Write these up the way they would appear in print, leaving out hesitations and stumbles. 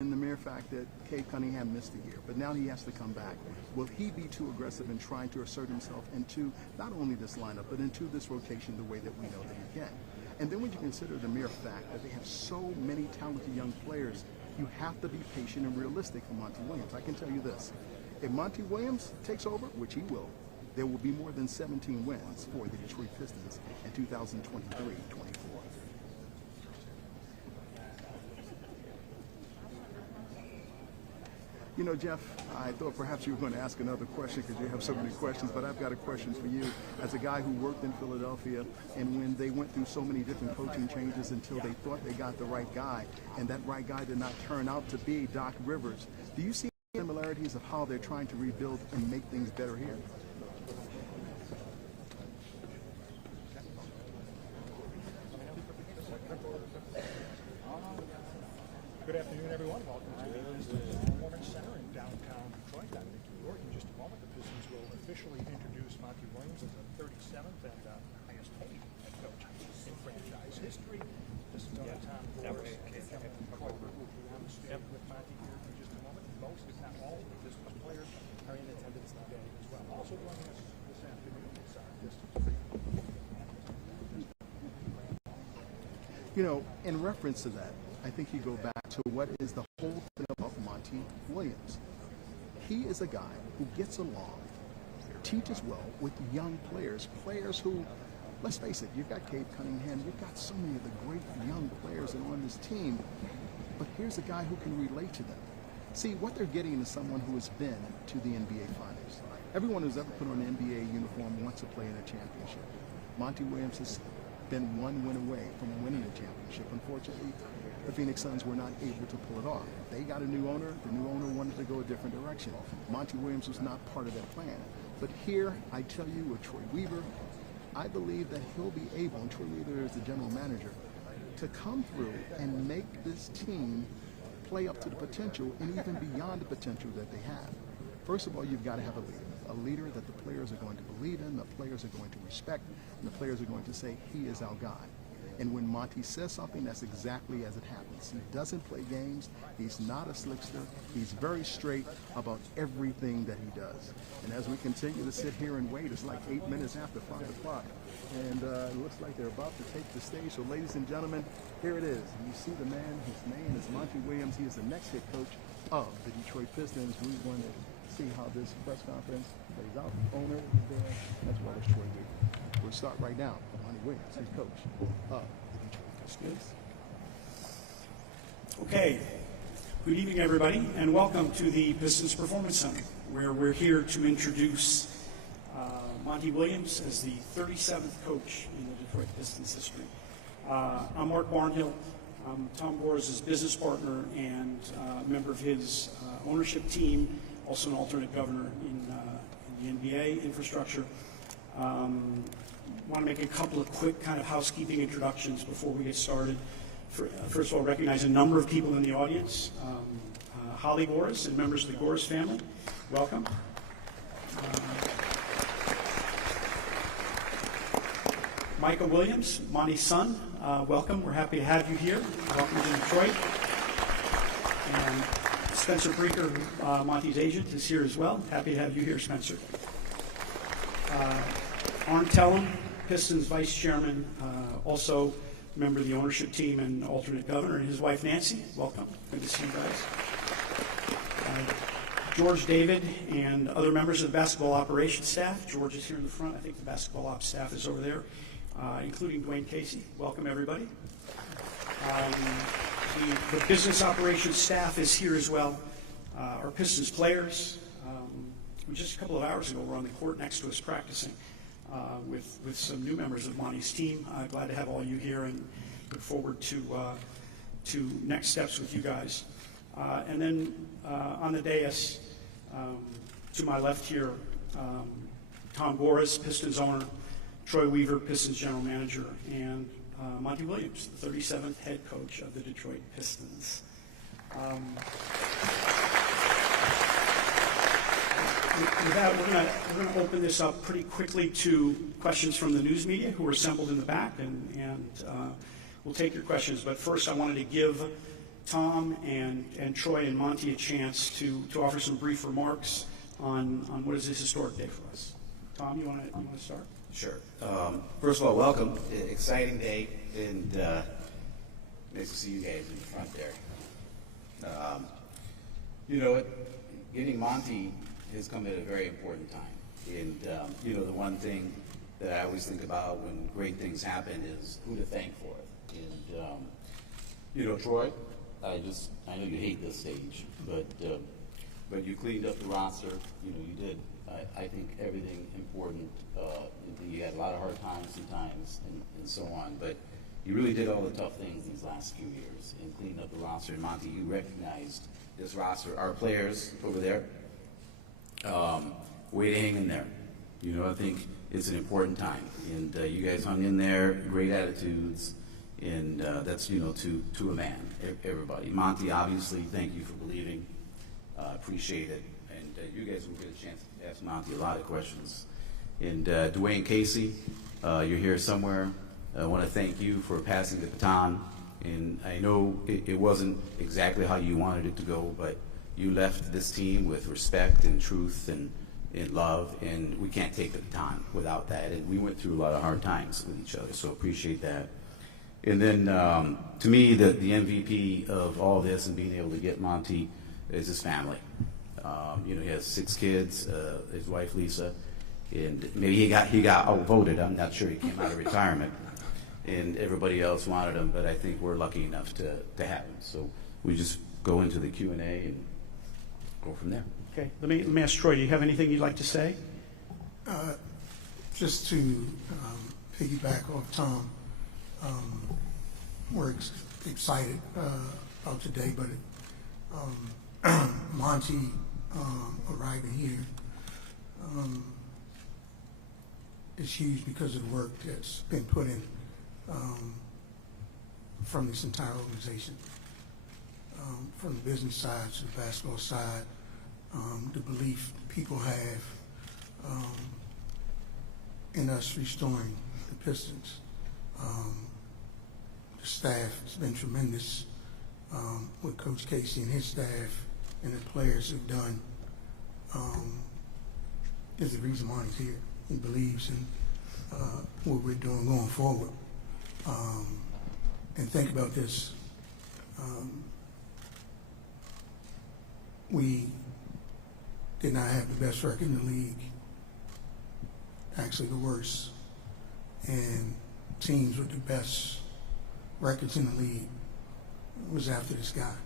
in the mere fact that Cade Cunningham missed a year, but now he has to come back. Will he be too aggressive in trying to assert himself into not only this lineup, but into this rotation the way that we know that he can? And then when you consider the mere fact that they have so many talented young players, you have to be patient and realistic for Monty Williams. I can tell you this, if Monty Williams takes over, which he will, there will be more than 17 wins for the Detroit Pistons in 2023-24. You know, Jeff, I thought perhaps you were going to ask another question because you have so many questions, but I've got a question for you. As a guy who worked in Philadelphia, and when they went through so many different coaching changes until they thought they got the right guy, and that right guy did not turn out to be Doc Rivers, do you see similarities of how they're trying to rebuild and make things better here? Good afternoon, everyone. Welcome to the Performance Center in downtown Detroit. I'm Nick York. In just a moment, the Pistons will officially introduce Monty Williams as the 37th and highest paid head coach in franchise history. Pistons owner Tom Gores and Kevin Detroit will be on the stage with Monty here in just a moment. Most, if not all, of the Pistons players are in attendance today as well. Also joining us this afternoon is Pistons. You know, in reference to that, I think you go back to what is the whole thing about Monty Williams. He is a guy who gets along, teaches well with young players, players who, let's face it, you've got Cade Cunningham, you've got so many of the great young players that are on this team, but here's a guy who can relate to them. See, what they're getting is someone who has been to the NBA Finals. Everyone who's ever put on an NBA uniform wants to play in a championship. Monty Williams has been one win away from winning a championship. Unfortunately, the Phoenix Suns were not able to pull it off. They got a new owner. The new owner wanted to go a different direction. Monty Williams was not part of that plan. But here, I tell you, with Troy Weaver, I believe that he'll be able, and Troy Weaver is the general manager, to come through and make this team play up to the potential and even beyond the potential that they have. First of all, you've got to have a leader that the players are going to believe in, the players are going to respect, and the players are going to say, he is our guy. And when Monty says something, that's exactly as it happens. He doesn't play games. He's not a slickster. He's very straight about everything that he does. And as we continue to sit here and wait, it's like 8 minutes after 5 o'clock. And it looks like they're about to take the stage. So ladies and gentlemen, here it is. You see the man, his name is Monty Williams. He is the next head coach of the Detroit Pistons. We want to see how this press conference plays out. The owner is there, as well as Troy Weaver. We'll start right now. Monty Williams, he's coach of the Detroit Pistons. Okay, good evening, everybody, and welcome to the Pistons Performance Center, where we're here to introduce Monty Williams as the 37th coach in the Detroit Pistons history. I'm Mark Barnhill. I'm Tom Gores' business partner and member of his ownership team, also an alternate governor in the NBA infrastructure. I want to make a couple of quick kind of housekeeping introductions before we get started. First of all, recognize a number of people in the audience. Holly Gores and members of the Gores family, welcome. Micah Williams, Monty's son, welcome. We're happy to have you here. Welcome to Detroit. And Spencer Breaker, Monty's agent, is here as well. Happy to have you here, Spencer. Arn Tellem, Pistons vice chairman, also member of the ownership team and alternate governor, and his wife Nancy. Welcome. Good to see you guys. George David and other members of the basketball operations staff. George is here in the front. I think the basketball ops staff is over there, including Dwayne Casey. Welcome, everybody. The business operations staff is here as well. Our Pistons players. Just a couple of hours ago, we're on the court next to us practicing with some new members of Monty's team. Glad to have all you here and look forward to next steps with you guys. And then on the dais, to my left here, Tom Gores, Pistons owner, Troy Weaver, Pistons general manager, and Monty Williams, the 37th head coach of the Detroit Pistons. With that, we're going to open this up pretty quickly to questions from the news media who are assembled in the back, and we'll take your questions. But first, I wanted to give Tom and Troy and Monty a chance to offer some brief remarks on what is this historic day for us. Tom, you want to start? Sure. First of all, welcome. Exciting day, and nice to see you guys in the front there. You know, getting Monty has come at a very important time. And, you know, the one thing that I always think about when great things happen is who to thank for it. And, you know, Troy, I know you hate this stage, but you cleaned up the roster. You know, you did, I think, everything important. You had a lot of hard times sometimes and so on, but you really did all the tough things these last few years and cleaned up the roster. And Monty, you recognized this roster, our players over there, way to hang in there. You know, I think it's an important time, and you guys hung in there, great attitudes, and that's, you know, to a man, everybody. Monty, obviously, thank you for believing. Appreciate it, and you guys will get a chance to ask Monty a lot of questions. And Dwayne Casey, you're here somewhere. I want to thank you for passing the baton. And I know it wasn't exactly how you wanted it to go, but you left this team with respect and truth and love, and we can't take the baton without that. And we went through a lot of hard times with each other, so appreciate that. And then, to me, the MVP of all this and being able to get Monty is his family. You know, he has 6 kids, his wife Lisa, and maybe he got outvoted. I'm not sure. He came out of retirement, and everybody else wanted him, but I think we're lucky enough to have him. So we just go into the Q&A and go from there. Okay. Let me ask Troy, do you have anything you'd like to say? Just to piggyback off Tom, we're excited about today, but Monty arriving here is huge because of the work that's been put in from this entire organization, from the business side to the basketball side, the belief people have in us restoring the Pistons. The staff has been tremendous with Coach Casey and his staff, and the players have done is the reason Monty's here. He believes in what we're doing going forward. And think about this. We did not have the best record in the league, actually the worst. And teams with the best records in the league was after this guy.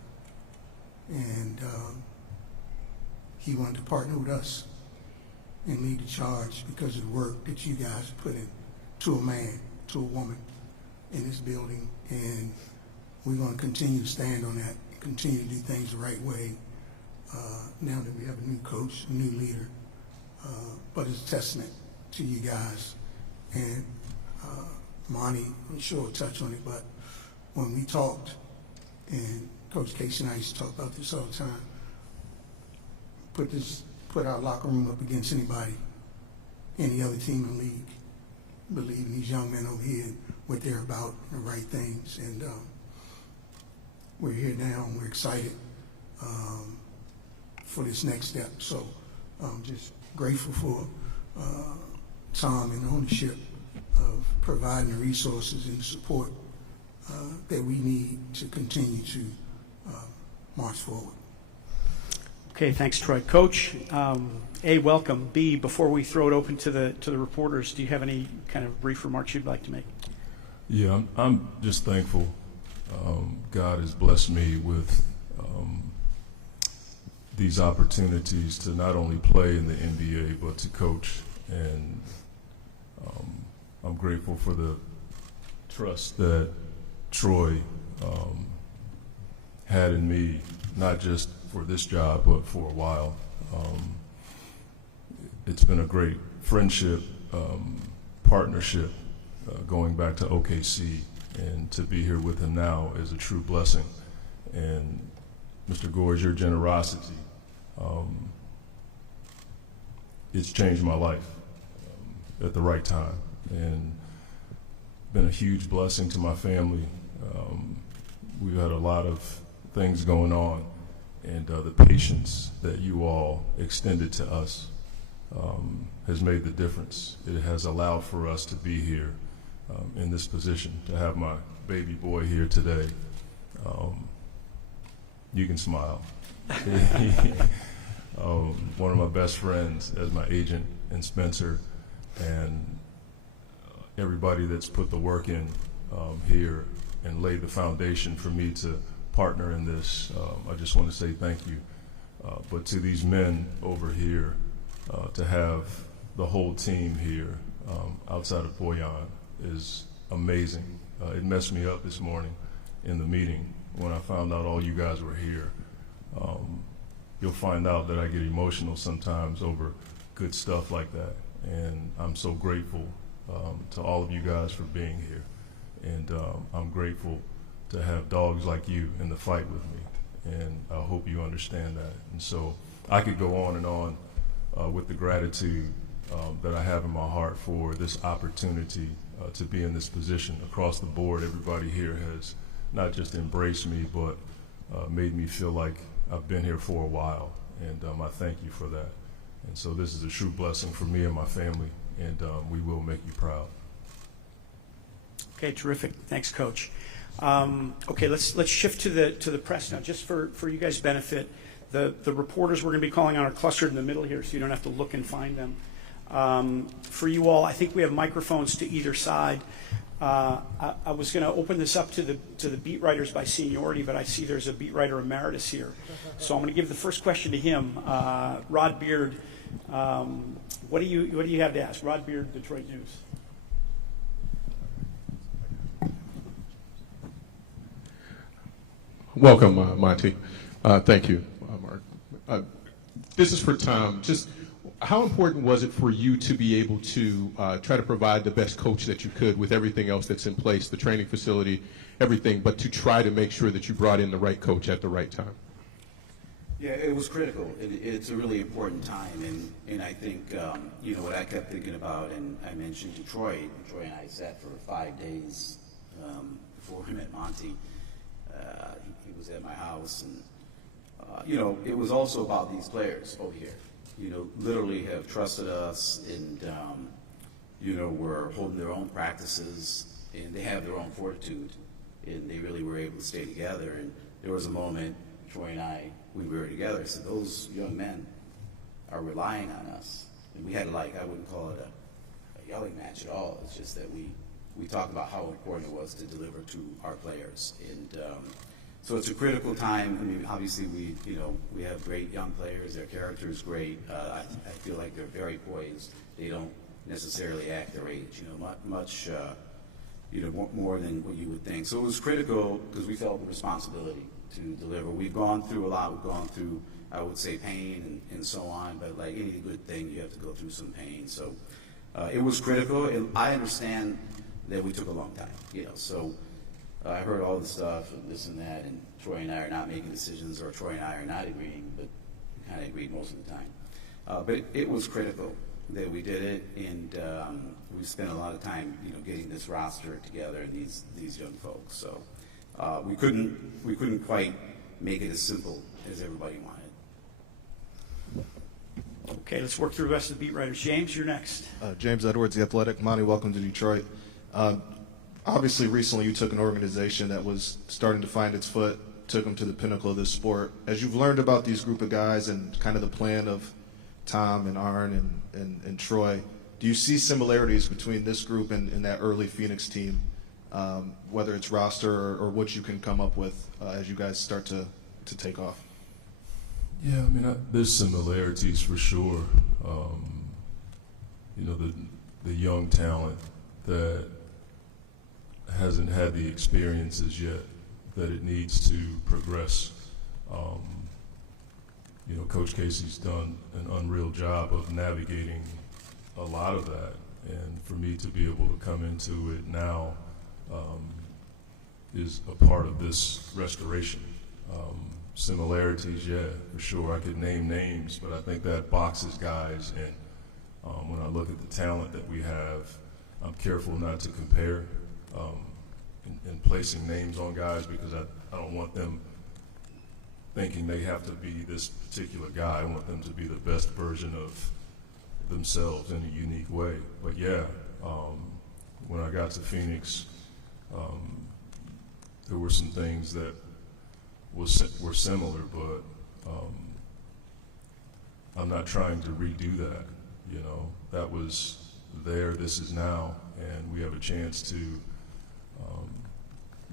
And he wanted to partner with us and lead the charge because of the work that you guys put in to a man, to a woman in this building. And we're going to continue to stand on that and continue to do things the right way now that we have a new coach, a new leader. But it's a testament to you guys. And Monty, I'm sure will touch on it, but when we talked, and Coach Casey and I used to talk about this all the time, put our locker room up against anybody, any other team in the league. Believe in these young men over here, what they're about, the right things. And we're here now, and we're excited for this next step. So I'm just grateful for Tom and ownership of providing the resources and the support that we need to continue to march forward. Okay, thanks, Troy. Coach, A, welcome. B, before we throw it open to the reporters, do you have any kind of brief remarks you'd like to make? Yeah, I'm just thankful. God has blessed me with these opportunities to not only play in the NBA, but to coach. And I'm grateful for the trust that Troy had in me, not just for this job, but for a while. It's been a great friendship, partnership, going back to OKC, and to be here with him now is a true blessing. And Mr. Gorge, your generosity, it's changed my life at the right time, and been a huge blessing to my family. We've had a lot of things going on, and the patience that you all extended to us has made the difference. It has allowed for us to be here in this position, to have my baby boy here today. You can smile. One of my best friends as my agent, and Spencer, and everybody that's put the work in here and laid the foundation for me to partner in this. I just want to say thank you. But to these men over here, to have the whole team here outside of Boyan is amazing. It messed me up this morning in the meeting when I found out all you guys were here. You'll find out that I get emotional sometimes over good stuff like that, and I'm so grateful to all of you guys for being here, and I'm grateful to have dogs like you in the fight with me, and I hope you understand that. And so I could go on and on with the gratitude that I have in my heart for this opportunity to be in this position. Across the board, everybody here has not just embraced me, but made me feel like I've been here for a while, and I thank you for that. And so this is a true blessing for me and my family, and we will make you proud. Okay, terrific. Thanks, Coach. Okay, let's shift to the press now. Just for you guys' benefit, the reporters we're going to be calling on are clustered in the middle here, so you don't have to look and find them. For you all, I think we have microphones to either side. I was going to open this up to the beat writers by seniority, but I see there's a beat writer emeritus here, so I'm going to give the first question to him. Rod Beard, what do you have to ask? Rod Beard, Detroit News. Welcome, Monty. Thank you, Mark. This is for Tom. Just how important was it for you to be able to try to provide the best coach that you could with everything else that's in place, the training facility, everything, but to try to make sure that you brought in the right coach at the right time? Yeah, it was critical. It's a really important time, and I think, what I kept thinking about, and I mentioned Detroit. Detroit and I sat for 5 days before we met Monty. He was at my house, and, it was also about these players over here. Literally have trusted us, and, were holding their own practices, and they have their own fortitude, and they really were able to stay together. And there was a moment, Troy and I, we were together, I said, those young men are relying on us. And we had I wouldn't call it a yelling match at all. It's just that we talked about how important it was to deliver to our players. And so it's a critical time. I mean, obviously we have great young players. Their character is great. I feel like they're very poised. They don't necessarily act their age, much more than what you would think. So it was critical because we felt the responsibility to deliver. We've gone through a lot. We've gone through, I would say, pain and so on. But like any good thing, you have to go through some pain. So it was critical. And I understand that we took a long time, So I heard all the stuff and this and that, and Troy and I are not making decisions, or Troy and I are not agreeing, but we kind of agreed most of the time. But it was critical that we did it, and we spent a lot of time, getting this roster together and these young folks. So we couldn't quite make it as simple as everybody wanted. Okay, let's work through the rest of the beat writers. James, you're next. James Edwards, The Athletic. Monty, welcome to Detroit. Obviously, recently you took an organization that was starting to find its foot, took them to the pinnacle of this sport. As you've learned about these group of guys and kind of the plan of Tom and Arn and Troy, do you see similarities between this group and that early Phoenix team, whether it's roster or what you can come up with as you guys start to take off? Yeah, I mean, there's similarities for sure. The young talent that hasn't had the experiences yet that it needs to progress. Coach Casey's done an unreal job of navigating a lot of that, and for me to be able to come into it now is a part of this restoration. Similarities, yeah, for sure. I could name names, but I think that boxes guys in. When I look at the talent that we have, I'm careful not to compare in placing names on guys, because I don't want them thinking they have to be this particular guy. I want them to be the best version of themselves in a unique way. But yeah, when I got to Phoenix, there were some things that were similar, but I'm not trying to redo that. You know, that was there, this is now, and we have a chance to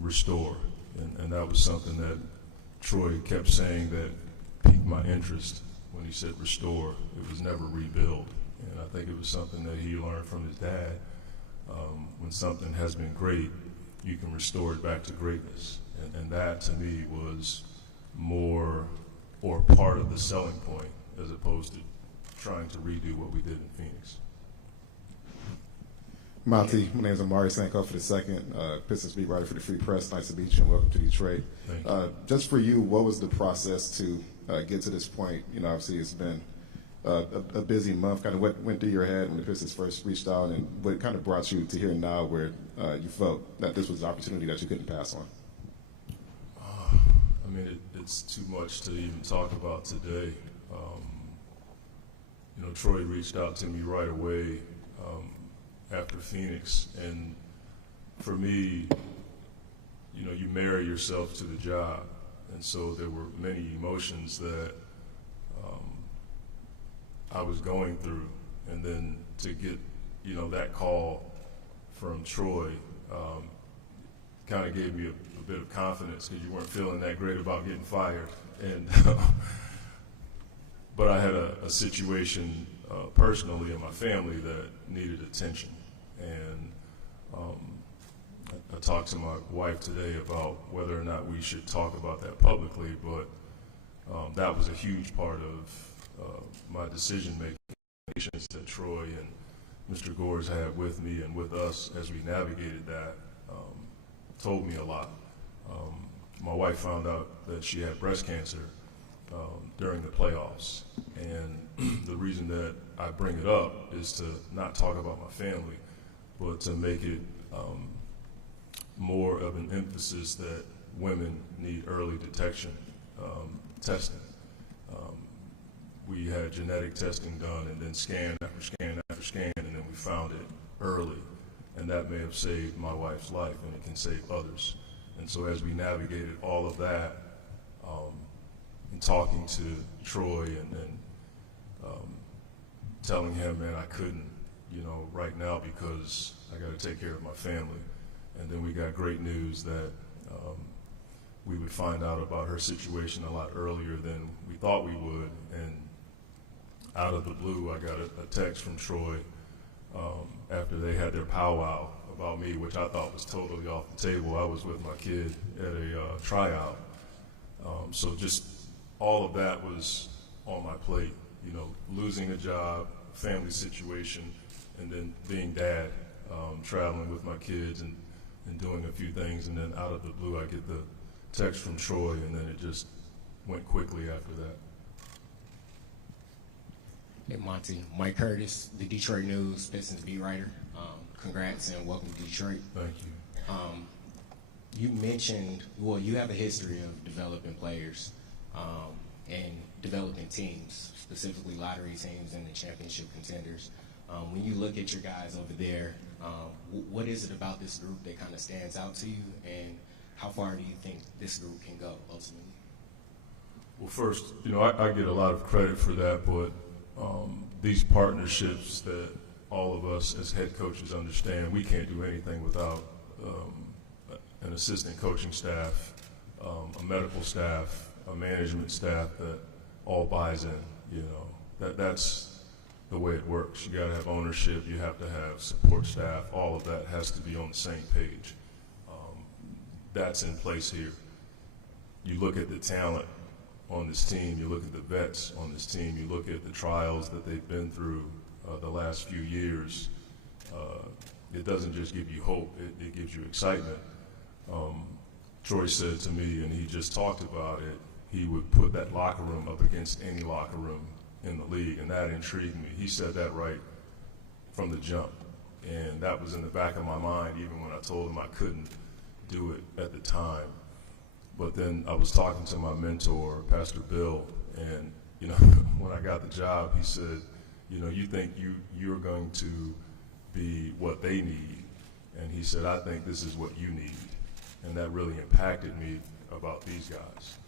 restore. And that was something that Troy kept saying that piqued my interest when he said restore. It was never rebuild. And I think it was something that he learned from his dad. When something has been great, you can restore it back to greatness. And that, to me, was more or part of the selling point as opposed to trying to redo what we did in Phoenix. Monty, my name is Amari Sankoff for the second, Pistons beat writer for the Free Press. Nice to meet you and welcome to Detroit. Thank you. Just for you, what was the process to get to this point? You know, obviously it's been a busy month. Kind of what went through your head when the Pistons first reached out, and what kind of brought you to here now where you felt that this was an opportunity that you couldn't pass on? I mean, it's too much to even talk about today. You know, Troy reached out to me right away after Phoenix, and for me, you know, you marry yourself to the job, and so there were many emotions that I was going through, and then to get, you know, that call from Troy kind of gave me a bit of confidence because you weren't feeling that great about getting fired, and but I had a situation personally in my family that needed attention, and I talked to my wife today about whether or not we should talk about that publicly, but that was a huge part of my decision-making. Patience that Troy and Mr. Gores had with me and with us as we navigated that told me a lot. My wife found out that she had breast cancer during the playoffs, and the reason that I bring it up is to not talk about my family, but to make it more of an emphasis that women need early detection testing. We had genetic testing done, and then scan after scan after scan, and then we found it early, and that may have saved my wife's life, and it can save others. And so as we navigated all of that, and talking to Troy and telling him, man, I couldn't, you know, right now because I got to take care of my family. And then we got great news that we would find out about her situation a lot earlier than we thought we would. And out of the blue, I got a text from Troy after they had their powwow about me, which I thought was totally off the table. I was with my kid at a tryout. So just all of that was on my plate, you know, losing a job, family situation, and then being dad, traveling with my kids and doing a few things. And then out of the blue, I get the text from Troy, and then it just went quickly after that. Hey, Monty. Mike Curtis, the Detroit News Pistons beat writer. Congrats and welcome to Detroit. Thank you. You mentioned, well, you have a history of developing players and developing teams, specifically lottery teams and the championship contenders. When you look at your guys over there, what is it about this group that kind of stands out to you, and how far do you think this group can go ultimately? Well, first, you know, I get a lot of credit for that, but these partnerships that all of us as head coaches understand, we can't do anything without an assistant coaching staff, a medical staff, a management staff that all buys in. You know, that's the way it works. You got to have ownership. You have to have support staff. All of that has to be on the same page. That's in place here. You look at the talent on this team. You look at the vets on this team. You look at the trials that they've been through the last few years. It doesn't just give you hope. It gives you excitement. Troy said to me, and he just talked about it, he would put that locker room up against any locker room in the league, and that intrigued me. He said that right from the jump, and that was in the back of my mind even when I told him I couldn't do it at the time. But then I was talking to my mentor, Pastor Bill, and when I got the job, he said, you think you're going to be what they need, and he said, I think this is what you need, and that really impacted me about these guys.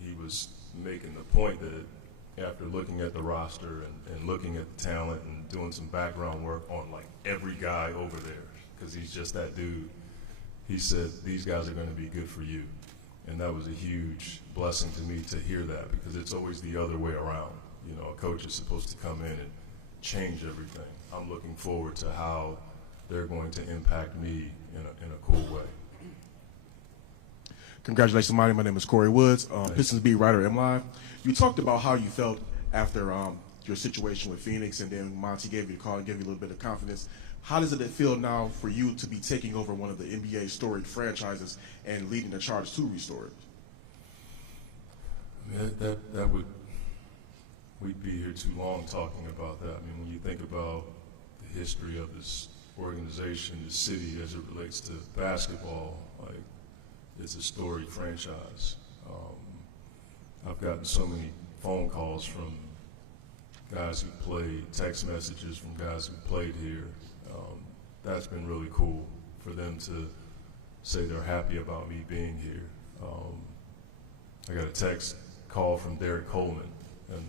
He was making the point that after looking at the roster and looking at the talent and doing some background work on like every guy over there, because he's just that dude, he said, these guys are going to be good for you. And that was a huge blessing to me to hear that, because it's always the other way around. A coach is supposed to come in and change everything. I'm looking forward to how they're going to impact me in a cool way. Congratulations, Monty. My name is Corey Woods, Pistons beat writer at MLive. You talked about how you felt after your situation with Phoenix, and then Monty gave you the call and gave you a little bit of confidence. How does it feel now for you to be taking over one of the NBA's storied franchises and leading the charge to restore it? I mean, we'd be here too long talking about that. I mean, when you think about the history of this organization, this city, as it relates to basketball, like, it's a storied franchise. I've gotten so many phone calls from guys who played, text messages from guys who played here. That's been really cool for them to say they're happy about me being here. I got a text call from Derek Coleman, and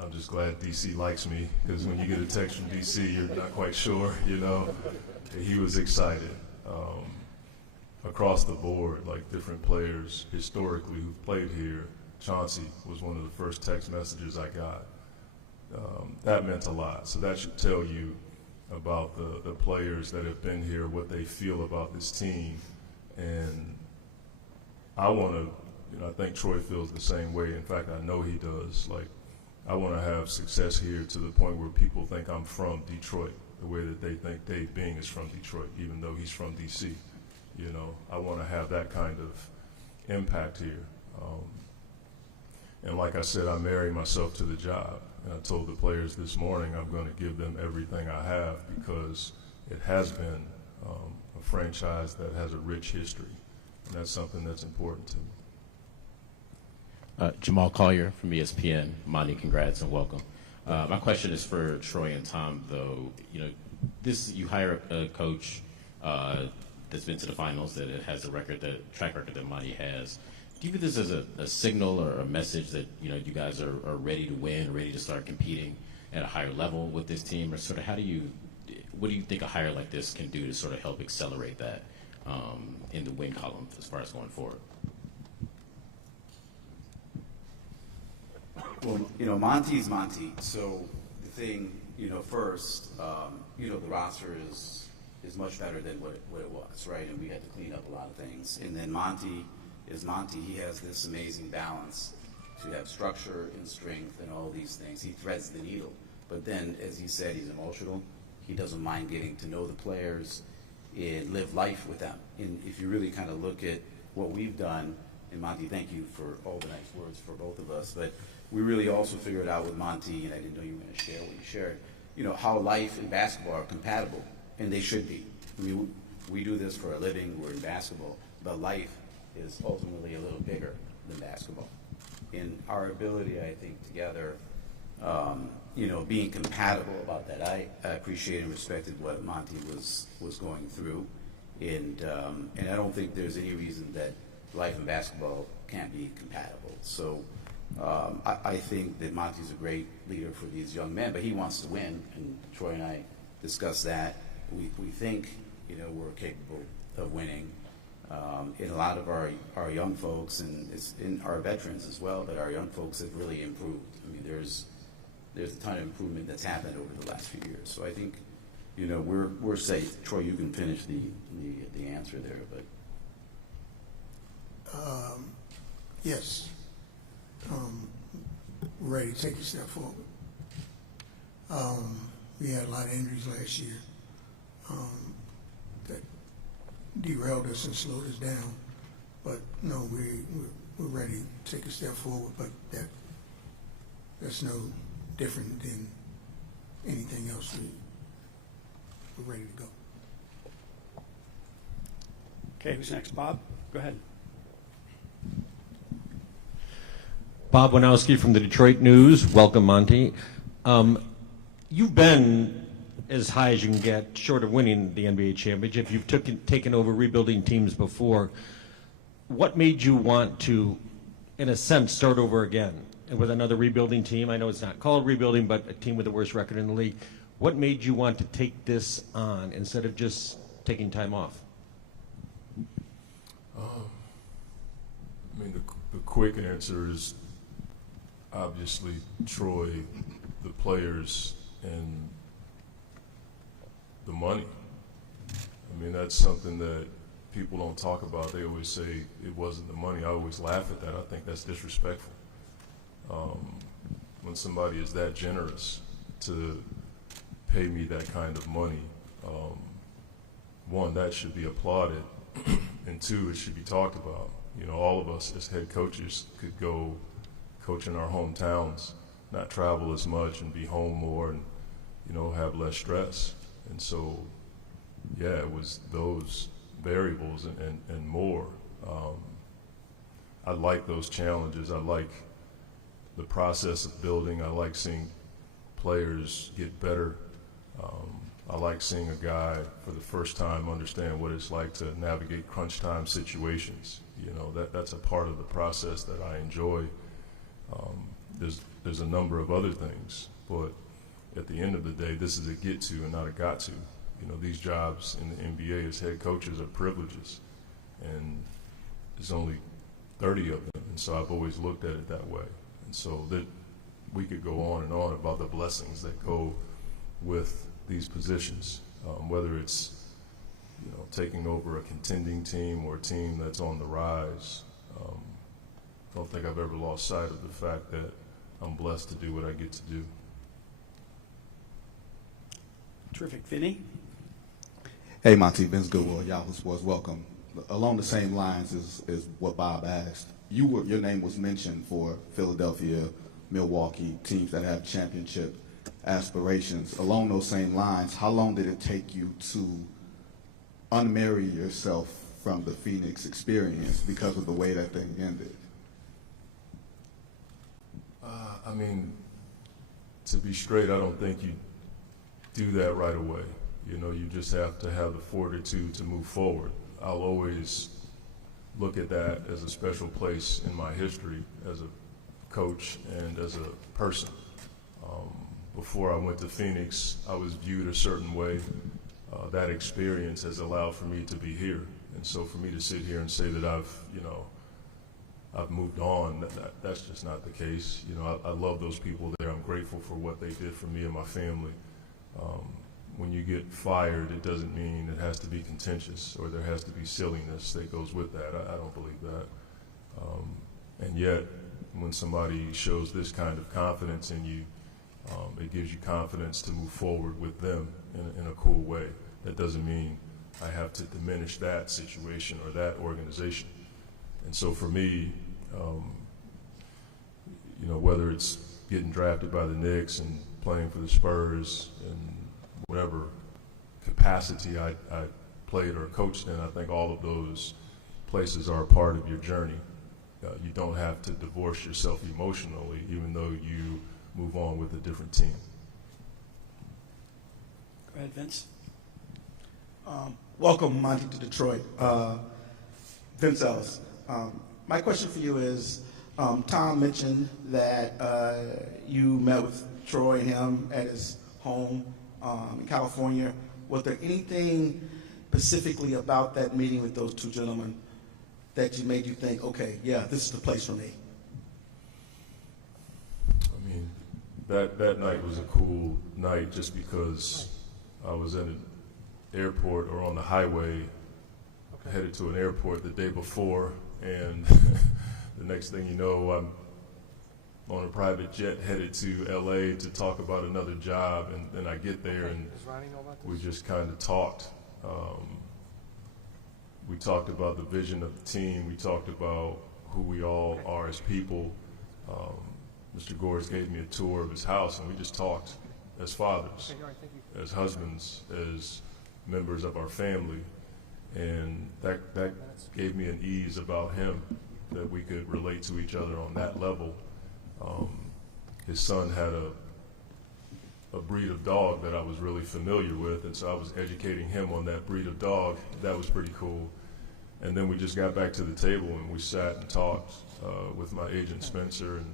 I'm just glad DC likes me, because when you get a text from DC, you're not quite sure. He was excited. Across the board, like different players historically who played here, Chauncey was one of the first text messages I got. That meant a lot. So that should tell you about the players that have been here, what they feel about this team. And I want to, I think Troy feels the same way. In fact, I know he does. Like, I want to have success here to the point where people think I'm from Detroit, the way that they think Dave Bing is from Detroit, even though he's from D.C. I want to have that kind of impact here. And like I said, I marry myself to the job. And I told the players this morning I'm going to give them everything I have, because it has been a franchise that has a rich history. And that's something that's important to me. Jamal Collier from ESPN. Monty, congrats and welcome. My question is for Troy and Tom, though. You hire a coach that's been to the finals, that it has the track record that Monty has. Do you view this as a signal or a message that you guys are ready to win, ready to start competing at a higher level with this team, or sort of what do you think a hire like this can do to sort of help accelerate that in the win column as far as going forward? Well, Monty's Monty. So the thing, first, the roster is much better than what it was, right? And we had to clean up a lot of things. And then Monty is Monty. He has this amazing balance to have structure and strength and all these things. He threads the needle. But then, as he said, he's emotional. He doesn't mind getting to know the players and live life with them. And if you really kind of look at what we've done, and Monty, thank you for all the nice words for both of us, but we really also figured out with Monty, and I didn't know you were going to share what you shared, how life and basketball are compatible, and they should be. I mean, we do this for a living, we're in basketball, but life is ultimately a little bigger than basketball. In our ability, I think, together, being compatible about that, I appreciated and respected what Monty was going through, and I don't think there's any reason that life and basketball can't be compatible. So I think that Monty's a great leader for these young men, but he wants to win, and Troy and I discussed that. We think, we're capable of winning. And a lot of our young folks, and it's in our veterans as well, but our young folks have really improved. I mean, there's a ton of improvement that's happened over the last few years. So I think, we're safe. Troy, you can finish the answer there, but. Yes. We're ready to take a step forward. We had a lot of injuries last year that derailed us and slowed us down. But no, we're ready to take a step forward. But that's no different than anything else. We're ready to go. Okay, who's next? Bob, go ahead. Bob Wanowski from the Detroit News. Welcome, Monty. You've been as high as you can get, short of winning the NBA championship. You've taken over rebuilding teams before. What made you want to, in a sense, start over again with another rebuilding team? I know it's not called rebuilding, but a team with the worst record in the league. What made you want to take this on instead of just taking time off? I mean, the quick answer is obviously Troy, the players, and the money. I mean, that's something that people don't talk about. They always say it wasn't the money. I always laugh at that. I think that's disrespectful. When somebody is that generous to pay me that kind of money, one, that should be applauded, and two, it should be talked about. You know, all of us as head coaches could go coach in our hometowns, not travel as much and be home more and, you know, have less stress. And so, yeah, it was those variables and more. I like those challenges. I like the process of building. I like seeing players get better. I like seeing a guy for the first time understand what it's like to navigate crunch time situations. You know, that's a part of the process that I enjoy. There's a number of other things, but at the end of the day, this is a get to and not a got to. You know, these jobs in the NBA as head coaches are privileges, and there's only 30 of them, and so I've always looked at it that way. And so that we could go on and on about the blessings that go with these positions, whether it's, you know, taking over a contending team or a team that's on the rise. I don't think I've ever lost sight of the fact that I'm blessed to do what I get to do. Terrific. Vinny? Hey, Monty, Vince Goodwill, Yahoo Sports, welcome. Along the same lines as what Bob asked, your name was mentioned for Philadelphia, Milwaukee, teams that have championship aspirations. Along those same lines, how long did it take you to unmarry yourself from the Phoenix experience because of the way that thing ended? I mean, to be straight, I don't think you do that right away. You know, you just have to have the fortitude to move forward. I'll always look at that as a special place in my history as a coach and as a person. Before I went to Phoenix, I was viewed a certain way. That experience has allowed for me to be here. And so for me to sit here and say that I've moved on, that's just not the case. You know, I love those people there. I'm grateful for what they did for me and my family. When you get fired, it doesn't mean it has to be contentious or there has to be silliness that goes with that. I don't believe that. And yet, when somebody shows this kind of confidence in you, it gives you confidence to move forward with them in a cool way. That doesn't mean I have to diminish that situation or that organization. And so for me, you know, whether it's getting drafted by the Knicks and playing for the Spurs and whatever capacity I played or coached in, I think all of those places are a part of your journey. You don't have to divorce yourself emotionally, even though you move on with a different team. Go ahead, Vince. Welcome, Monty, to Detroit. Vince Ellis. My question for you is, Tom mentioned that you met with Troy and him at his home in California. Was there anything specifically about that meeting with those two gentlemen that made you think, okay, yeah, this is the place for me? I mean, that night was a cool night just because I was in an airport or on the highway headed to an airport the day before, and the next thing you know, I'm on a private jet headed to LA to talk about another job, and then I get there and we just kind of talked. We talked about the vision of the team. We talked about who we all are as people. Mr. Gores gave me a tour of his house, and we just talked as fathers, as husbands, as members of our family. And that gave me an ease about him, that we could relate to each other on that level. His son had a breed of dog that I was really familiar with, and so I was educating him on that breed of dog. That was pretty cool. And then we just got back to the table and we sat and talked with my agent Spencer, and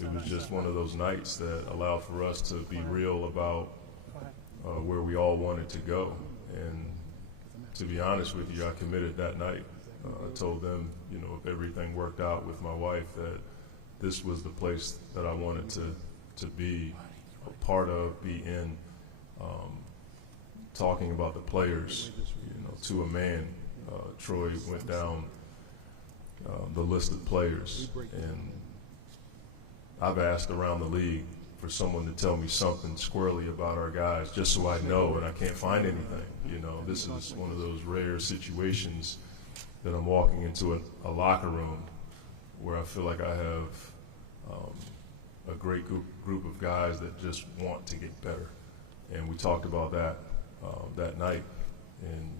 it was just one of those nights that allowed for us to be real about where we all wanted to go. And to be honest with you, I committed that night. I told them, you know, if everything worked out with my wife, that this was the place that I wanted to be a part of, be in, talking about the players, you know, to a man. Troy went down the list of players, and I've asked around the league for someone to tell me something squirrely about our guys, just so I know, and I can't find anything. You know, this is one of those rare situations that I'm walking into a locker room where I feel like I have a great group of guys that just want to get better. And we talked about that that night, and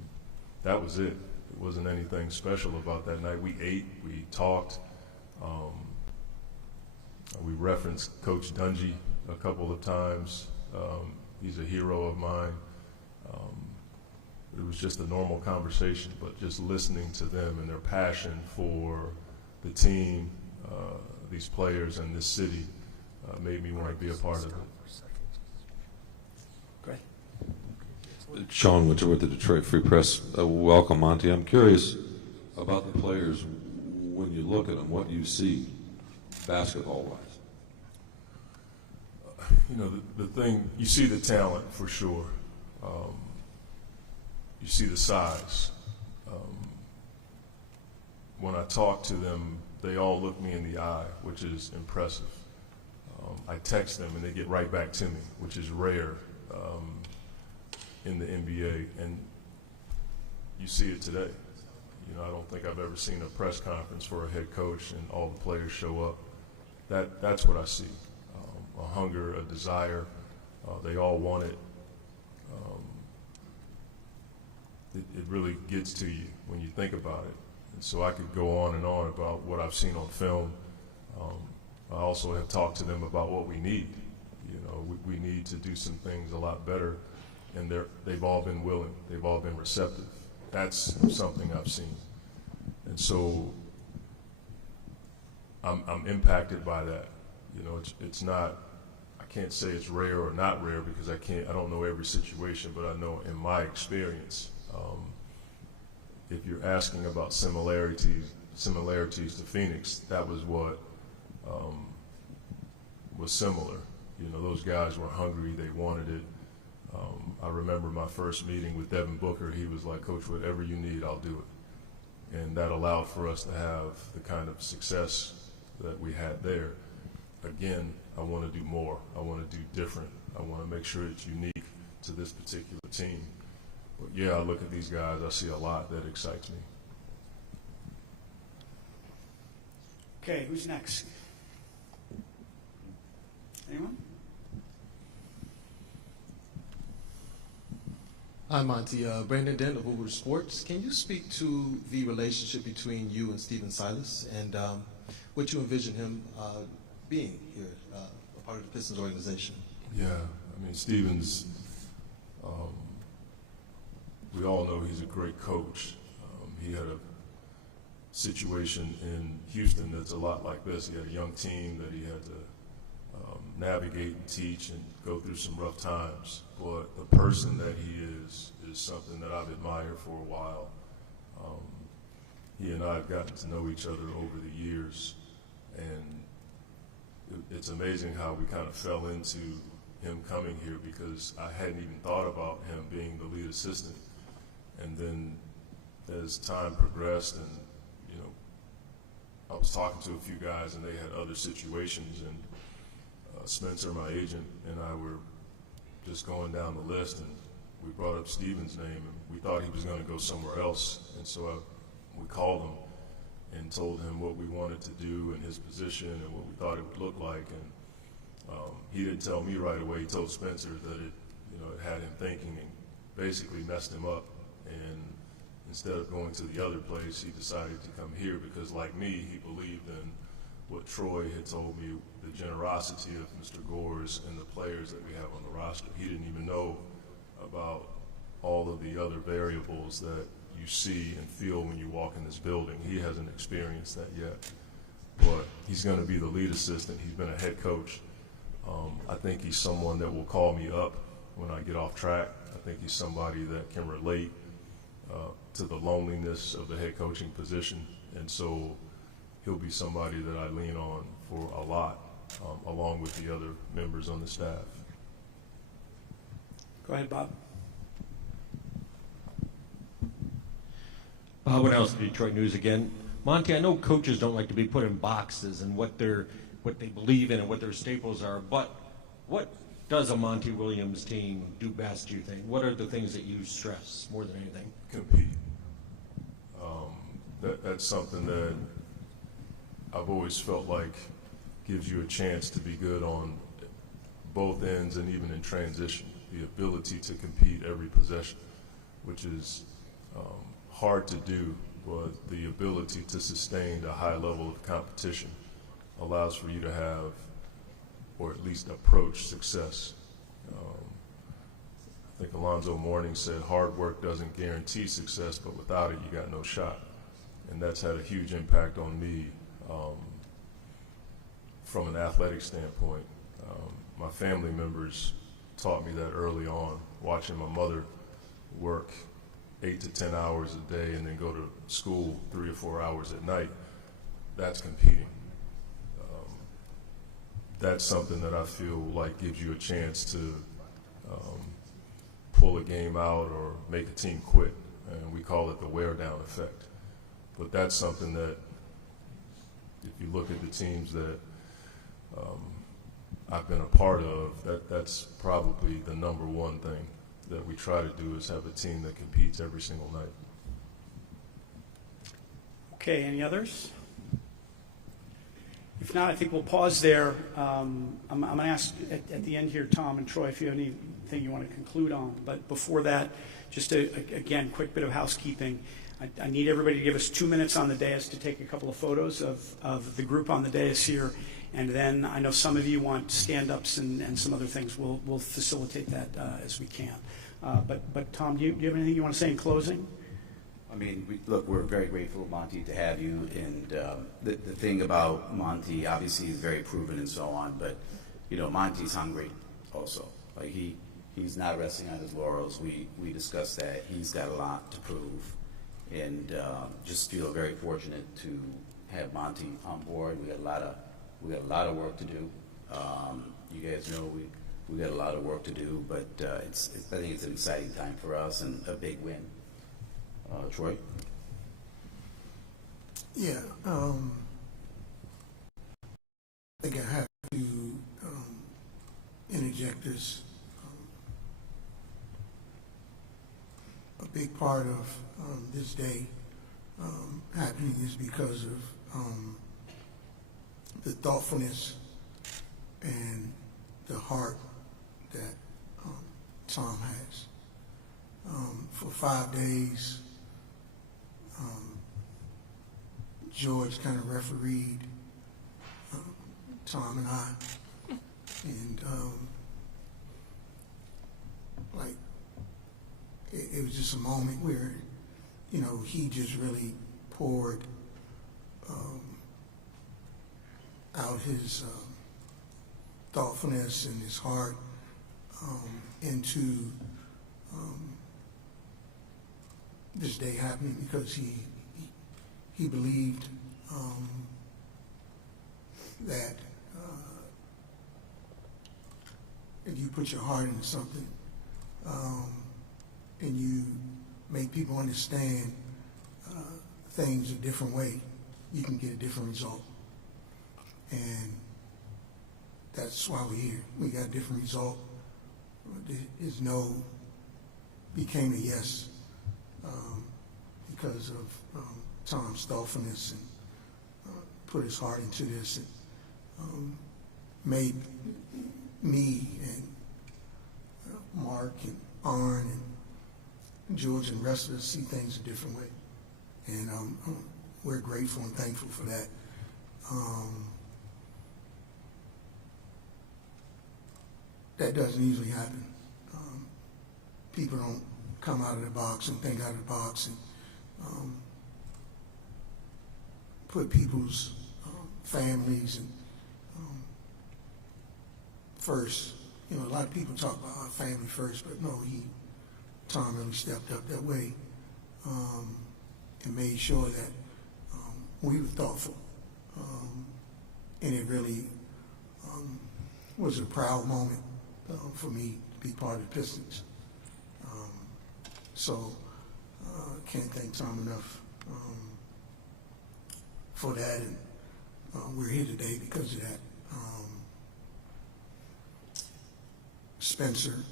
that was it. It wasn't anything special about that night. We ate, we talked, we referenced Coach Dungy a couple of times. He's a hero of mine. It was just a normal conversation, but just listening to them and their passion for the team, these players, and this city made me want to be a part of it. Great. Sean Winter with the Detroit Free Press. Welcome, Monty. I'm curious about the players. When you look at them, what do you see basketball-wise? You know, the thing, you see the talent for sure. You see the size. When I talk to them, they all look me in the eye, which is impressive. I text them and they get right back to me, which is rare in the NBA, and you see it today. You know, I don't think I've ever seen a press conference for a head coach and all the players show up. That's what I see. A hunger, a desire. They all want it. It really gets to you when you think about it. And so I could go on and on about what I've seen on film. I also have talked to them about what we need. You know, we need to do some things a lot better, and they've all been willing. They've all been receptive. That's something I've seen. And so I'm impacted by that. You know, it's not, I can't say it's rare or not rare because I don't know every situation, but I know in my experience, if you're asking about similarities to Phoenix, that was what was similar. You know, those guys were hungry, they wanted it. I remember my first meeting with Devin Booker. He was like, "Coach, whatever you need, I'll do it." And that allowed for us to have the kind of success that we had there. Again, I want to do more. I want to do different. I want to make sure it's unique to this particular team. But yeah, I look at these guys, I see a lot that excites me. Okay, who's next? Anyone? Hi, Monty. Brandon Dent of Uber Sports. Can you speak to the relationship between you and Stephen Silas and what you envision him being here, a part of the Pistons organization? Yeah, I mean, Stephen's, we all know he's a great coach. He had a situation in Houston that's a lot like this. He had a young team that he had to navigate and teach and go through some rough times. But the person that he is something that I've admired for a while. He and I have gotten to know each other over the years, and it's amazing how we kind of fell into him coming here because I hadn't even thought about him being the lead assistant. And then as time progressed and, you know, I was talking to a few guys and they had other situations, and Spencer, my agent, and I were just going down the list, and we brought up Stephen's name, and we thought he was going to go somewhere else. And so we called him and told him what we wanted to do in his position and what we thought it would look like. And he didn't tell me right away. He told Spencer that it had him thinking and basically messed him up. And instead of going to the other place, he decided to come here because, like me, he believed in what Troy had told me, the generosity of Mr. Gores and the players that we have on the roster. He didn't even know about all of the other variables that you see and feel when you walk in this building. He hasn't experienced that yet, but he's going to be the lead assistant. He's been a head coach. I think he's someone that will call me up when I get off track. I think he's somebody that can relate to the loneliness of the head coaching position, and so he'll be somebody that I lean on for a lot, along with the other members on the staff. Go ahead, Bob. Bob Winnhouse, Detroit News again. Monty, I know coaches don't like to be put in boxes and what they believe in and what their staples are, but what does a Monty Williams team do best, do you think? What are the things that you stress more than anything? Compete. That's something that I've always felt like gives you a chance to be good on both ends and even in transition. The ability to compete every possession, which is hard to do, but the ability to sustain a high level of competition allows for you to have, or at least approach, success. I think Alonzo Mourning said hard work doesn't guarantee success, but without it you got no shot. And that's had a huge impact on me from an athletic standpoint. My family members taught me that early on, watching my mother work 8 to 10 hours a day and then go to school 3 or 4 hours at night. That's competing. That's something that I feel like gives you a chance to pull a game out or make a team quit, and we call it the wear down effect. But that's something that, if you look at the teams that I've been a part of, that's probably the number one thing that we try to do, is have a team that competes every single night. Okay, any others? If not, I think we'll pause there. I'm going to ask at the end here, Tom and Troy, if you have anything you want to conclude on. But before that, just again, quick bit of housekeeping. I need everybody to give us 2 minutes on the dais to take a couple of photos of the group on the dais here. And then I know some of you want stand-ups and some other things. We'll facilitate that as we can. But Tom, do you have anything you want to say in closing? I mean, look, we're very grateful, Monty, to have you. And the thing about Monty, obviously, he's very proven and so on. But, you know, Monty's hungry also. Like, he's not resting on his laurels. We discussed that. He's got a lot to prove. And just feel very fortunate to have Monty on board. We got a lot of work to do. You guys know we got a lot of work to do, but I think it's an exciting time for us and a big win. Troy? Yeah, I think I have to interject this. A big part of this day happening is because of the thoughtfulness and the heart that Tom has. For 5 days, George kind of refereed Tom and I, and like it was just a moment where, you know, he just really poured out his thoughtfulness and his heart into this day happening, because he believed that if you put your heart into something and you make people understand things a different way, you can get a different result. And that's why we're here. We got a different result. His no became a yes because of Tom's thoughtfulness and put his heart into this, and made me and Mark and Arn and George and the rest of us see things a different way. And we're grateful and thankful for that. that doesn't easily happen. People don't come out of the box and think out of the box and put people's families and first. You know, a lot of people talk about our family first, but no, Tom really stepped up that way and made sure that we were thoughtful. And it really was a proud moment for me to be part of the Pistons. So can't thank Tom enough for that, and we're here today because of that. Spencer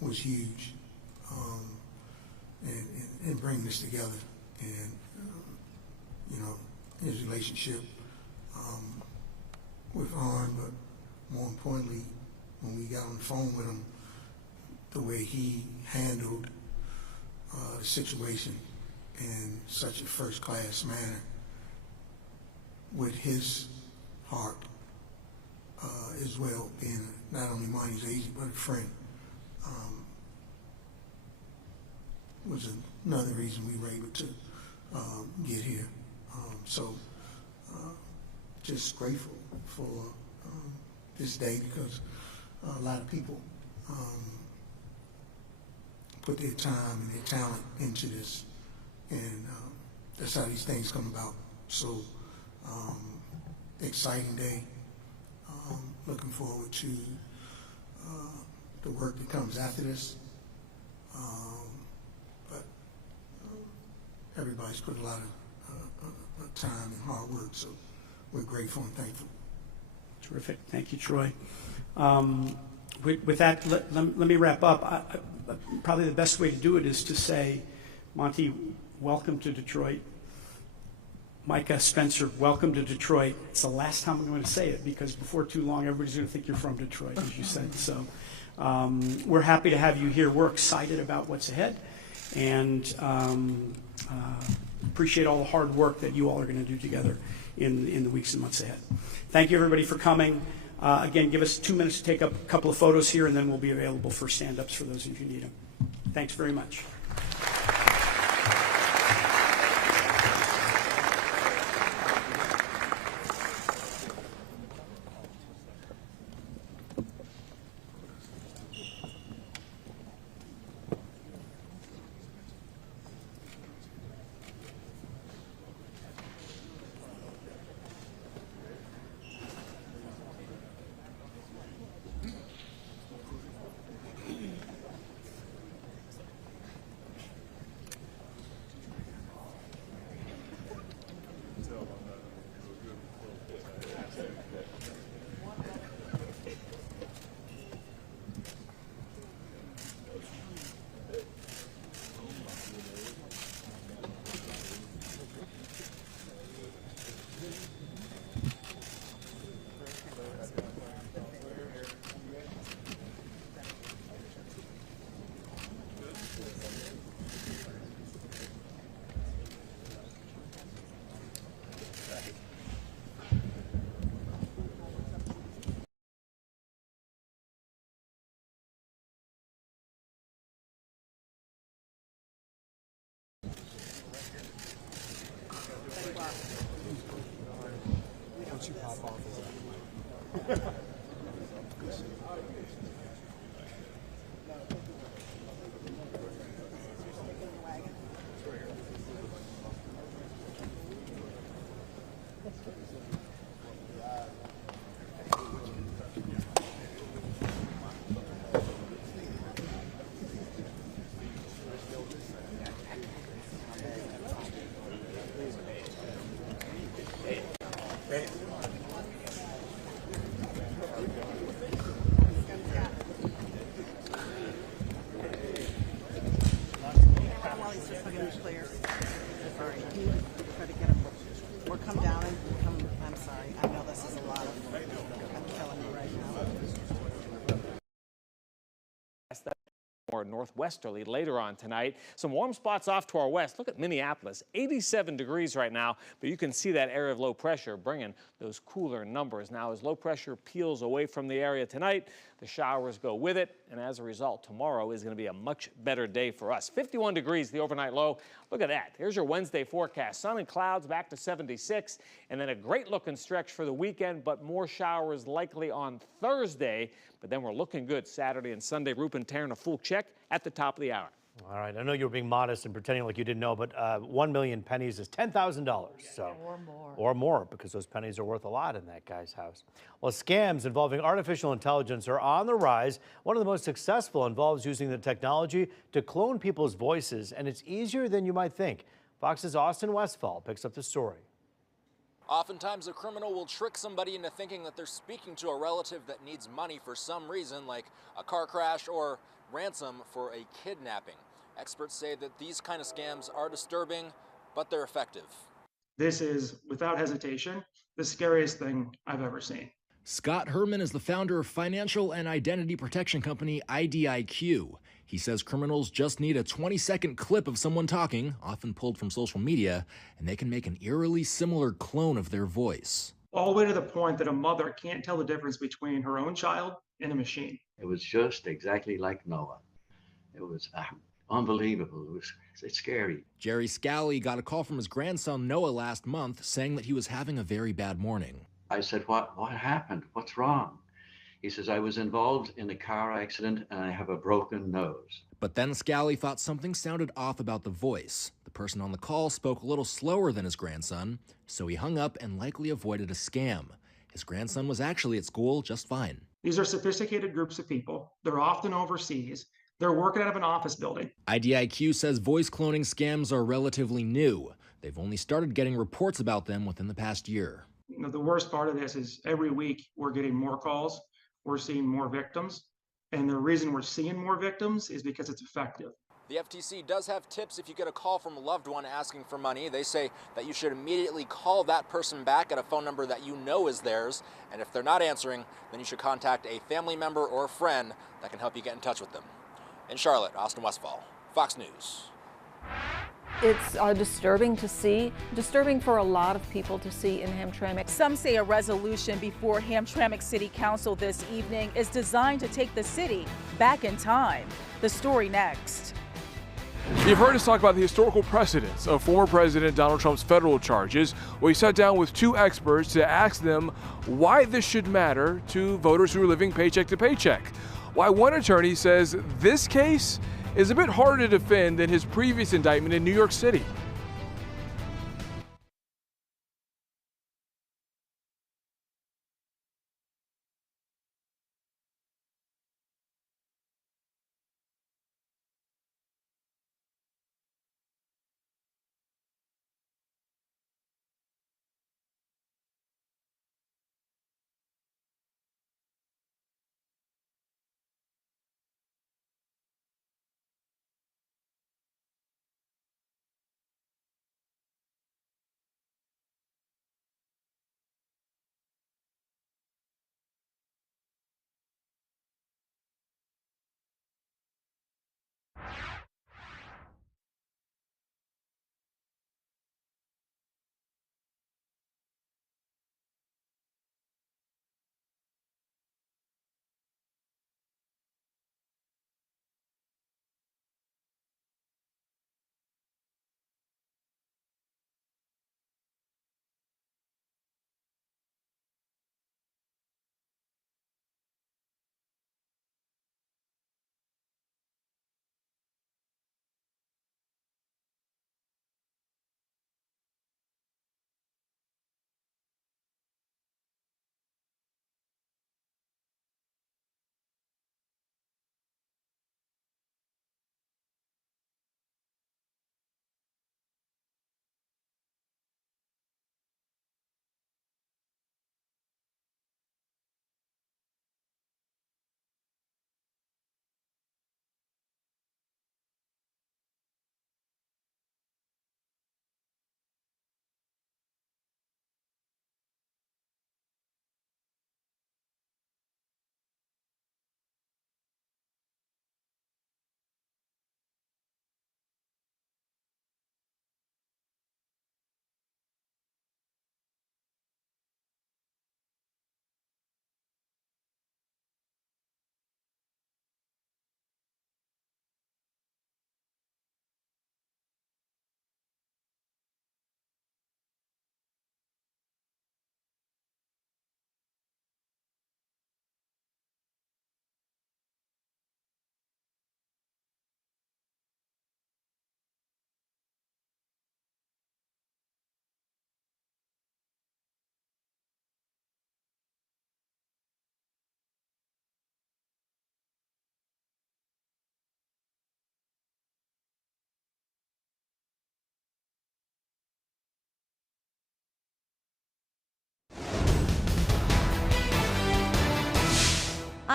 was huge in bringing this together, and you know, his relationship with Arn, but more importantly, when we got on the phone with him, the way he handled the situation in such a first-class manner, with his heart as well, being not only Monty's agent but a friend, was another reason we were able to get here. So just grateful for this day, because a lot of people put their time and their talent into this, and that's how these things come about. So exciting day. Looking forward to the work that comes after this. But everybody's put a lot of time and hard work, so we're grateful and thankful. Terrific. Thank you, Troy. With that, let me wrap up. Probably the best way to do it is to say, Monty, welcome to Detroit. Micah, Spencer, welcome to Detroit. It's the last time I'm going to say it, because before too long, everybody's going to think you're from Detroit, as you said. So we're happy to have you here. We're excited about what's ahead, and appreciate all the hard work that you all are going to do together in the weeks and months ahead. Thank you, everybody, for coming. Again, give us 2 minutes to take up a couple of photos here, and then we'll be available for stand-ups for those of you who need them. Thanks very much. more northwesterly later on tonight. Some warm spots off to our west. Look at Minneapolis, 87 degrees right now, but you can see that area of low pressure bringing those cooler numbers. Now, as low pressure peels away from the area tonight, the showers go with it, and as a result, tomorrow is going to be a much better day for us. 51 degrees, the overnight low. Look at that. Here's your Wednesday forecast. Sun and clouds back to 76, and then a great-looking stretch for the weekend, but more showers likely on Thursday. But then we're looking good Saturday and Sunday. Rupen tearing a full check at the top of the hour. All right, I know you were being modest and pretending like you didn't know, but 1 million pennies is $10,000. So, or more, because those pennies are worth a lot in that guy's house. Well, scams involving artificial intelligence are on the rise. One of the most successful involves using the technology to clone people's voices, and it's easier than you might think. Fox's Austin Westfall picks up the story. Oftentimes, a criminal will trick somebody into thinking that they're speaking to a relative that needs money for some reason, like a car crash or ransom for a kidnapping. Experts say that these kind of scams are disturbing, but they're effective. This is, without hesitation, the scariest thing I've ever seen. Scott Herman is the founder of financial and identity protection company IDIQ. He says criminals just need a 20-second clip of someone talking, often pulled from social media, and they can make an eerily similar clone of their voice. All the way to the point that a mother can't tell the difference between her own child and a machine. It was just exactly like Noah. It was unbelievable. It's scary. Jerry Scally got a call from his grandson Noah last month saying that he was having a very bad morning. I said, what happened? What's wrong? He says, I was involved in a car accident and I have a broken nose. But then Scally thought something sounded off about the voice. The person on the call spoke a little slower than his grandson, so he hung up and likely avoided a scam. His grandson was actually at school just fine. These are sophisticated groups of people. They're often overseas. They're working out of an office building. IDIQ says voice cloning scams are relatively new. They've only started getting reports about them within the past year. You know, the worst part of this is every week we're getting more calls. We're seeing more victims. And the reason we're seeing more victims is because it's effective. The FTC does have tips if you get a call from a loved one asking for money. They say that you should immediately call that person back at a phone number that you know is theirs. And if they're not answering, then you should contact a family member or a friend that can help you get in touch with them. In Charlotte, Austin Westfall, Fox News. It's disturbing to see, disturbing for a lot of people to see in Hamtramck. Some say a resolution before Hamtramck City Council this evening is designed to take the city back in time. The story next. You've heard us talk about the historical precedents of former President Donald Trump's federal charges. We sat down with two experts to ask them why this should matter to voters who are living paycheck to paycheck. Why one attorney says this case is a bit harder to defend than his previous indictment in New York City.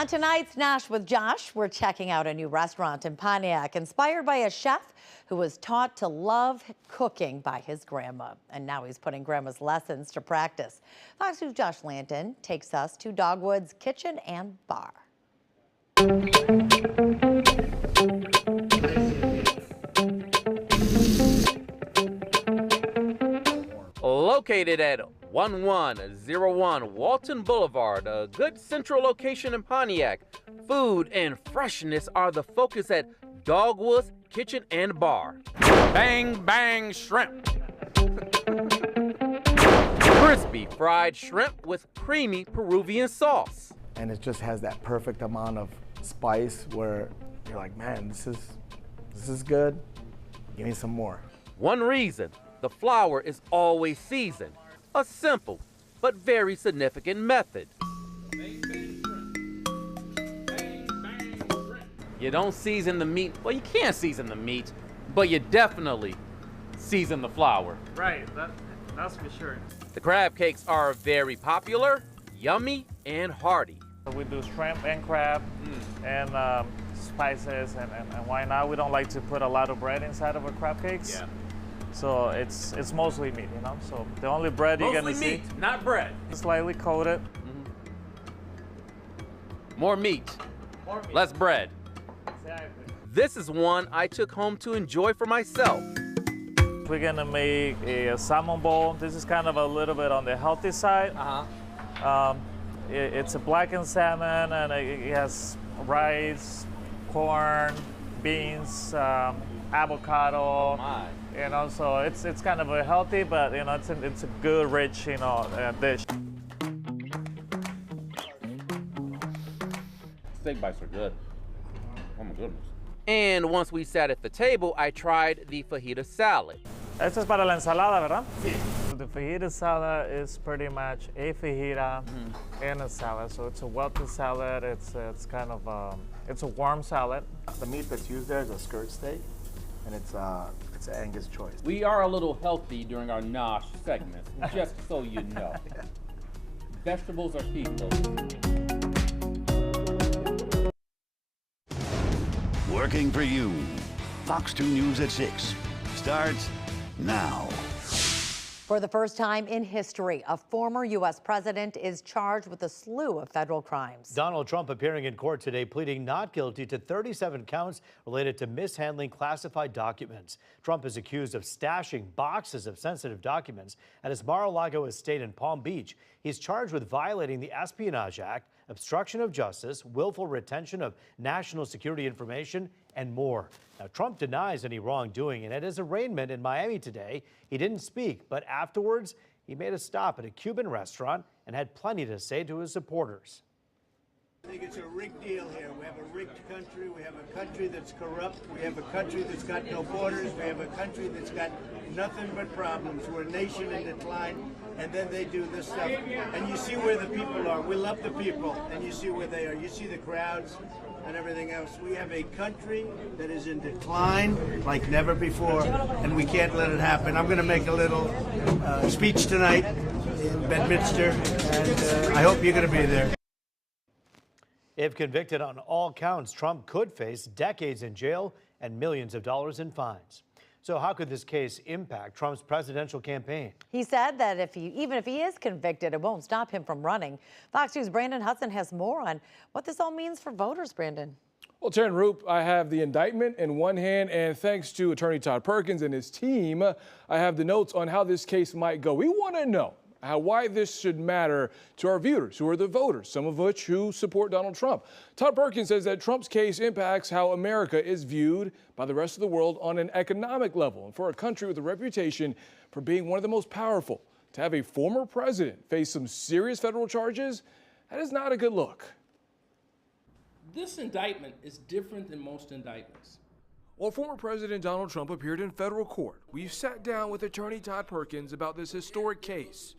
On tonight's Nosh with Josh, we're checking out a new restaurant in Pontiac, inspired by a chef who was taught to love cooking by his grandma. And now he's putting grandma's lessons to practice. Fox News' Josh Landon takes us to Dogwood's Kitchen and Bar. Located at 1101 Walton Boulevard, a good central location in Pontiac, food and freshness are the focus at Dogwood's Kitchen and Bar. Bang Bang Shrimp. Crispy fried shrimp with creamy Peruvian sauce. And it just has that perfect amount of spice where you're like, man, this is good. Give me some more. One reason the flour is always seasoned. A simple but very significant method. You don't season the meat. Well, you can't season the meat, but you definitely season the flour. Right, that's for sure. The crab cakes are very popular, yummy, and hearty. We do shrimp and crab and spices, and why not? We don't like to put a lot of bread inside of our crab cakes. Yeah. So it's mostly meat, you know? So the only bread you're gonna see. Mostly meat, not bread. Slightly coated. More meat. More meat. Less bread. Exactly. This is one I took home to enjoy for myself. We're gonna make a salmon bowl. This is kind of a little bit on the healthy side. It's a blackened salmon, and it has rice, corn, beans, avocado. You know, so it's kind of a healthy, but you know, it's a good, rich, you know, dish. Steak bites are good. Oh my goodness. And once we sat at the table, I tried the fajita salad. Esto es para la ensalada, ¿verdad? Sí. The fajita salad is pretty much a fajita and a salad. So it's a welted salad. It's kind of it's a warm salad. The meat that's used there is a skirt steak, and it's Angus choice. We are a little healthy during our Nosh segment, just so you know. Vegetables are people. Working for you. Fox 2 News at 6 starts now. For the first time in history, a former U.S. president is charged with a slew of federal crimes. Donald Trump appearing in court today, pleading not guilty to 37 counts related to mishandling classified documents. Trump is accused of stashing boxes of sensitive documents at his Mar-a-Lago estate in Palm Beach. He's charged with violating the Espionage Act, obstruction of justice, willful retention of national security information, and more. Now, Trump denies any wrongdoing, and at his arraignment in Miami today, he didn't speak, but afterwards, he made a stop at a Cuban restaurant and had plenty to say to his supporters. I think it's a rigged deal here. We have a rigged country. We have a country that's corrupt. We have a country that's got no borders. We have a country that's got nothing but problems. We're a nation in decline, and then they do this stuff. And you see where the people are. We love the people, and you see where they are. You see the crowds and everything else. We have a country that is in decline like never before, and we can't let it happen. I'm going to make a little speech tonight in Bedminster, and I hope you're going to be there. If convicted on all counts, Trump could face decades in jail and millions of dollars in fines. So how could this case impact Trump's presidential campaign? He said that even if he is convicted, it won't stop him from running. Fox News' Brandon Hudson has more on what this all means for voters, Brandon. Well, Taryn Roop, I have the indictment in one hand, and thanks to Attorney Todd Perkins and his team, I have the notes on how this case might go. We want to know why this should matter to our viewers, who are the voters, some of which who support Donald Trump. Todd Perkins says that Trump's case impacts how America is viewed by the rest of the world on an economic level. And for a country with a reputation for being one of the most powerful, to have a former president face some serious federal charges, that is not a good look. This indictment is different than most indictments. While former President Donald Trump appeared in federal court, we've sat down with Attorney Todd Perkins about this historic case.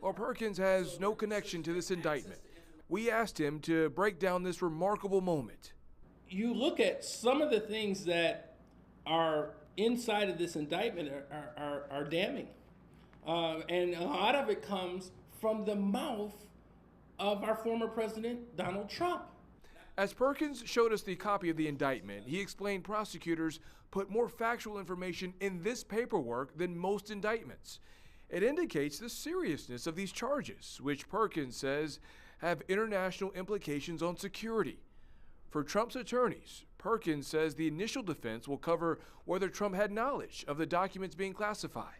While Perkins has no connection to this indictment, we asked him to break down this remarkable moment. You look at some of the things that are inside of this indictment are damning. And a lot of it comes from the mouth of our former president, Donald Trump. As Perkins showed us the copy of the indictment, he explained prosecutors put more factual information in this paperwork than most indictments. It indicates the seriousness of these charges, which Perkins says have international implications on security. For Trump's attorneys, Perkins says the initial defense will cover whether Trump had knowledge of the documents being classified.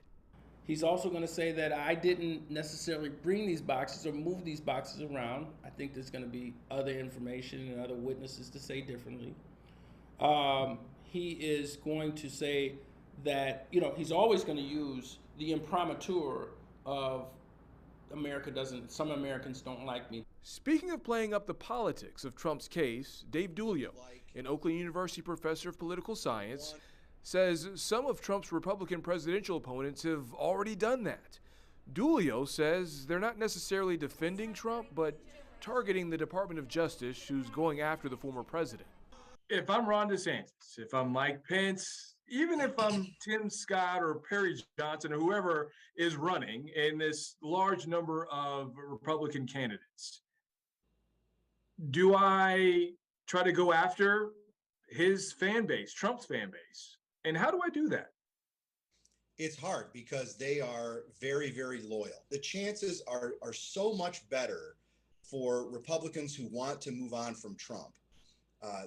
He's also going to say that I didn't necessarily bring these boxes or move these boxes around. I think there's going to be other information and other witnesses to say differently. He is going to say that, he's always going to use the imprimatur of some Americans don't like me. Speaking of playing up the politics of Trump's case, Dave Dulio, an Oakland University professor of political science, says some of Trump's Republican presidential opponents have already done that. Dulio says they're not necessarily defending Trump, but targeting the Department of Justice, who's going after the former president. If I'm Ron DeSantis, if I'm Mike Pence, even if I'm Tim Scott or Perry Johnson or whoever is running in this large number of Republican candidates, do I try to go after his fan base, Trump's fan base? And how do I do that? It's hard because they are very, very loyal. The chances are so much better for Republicans who want to move on from Trump.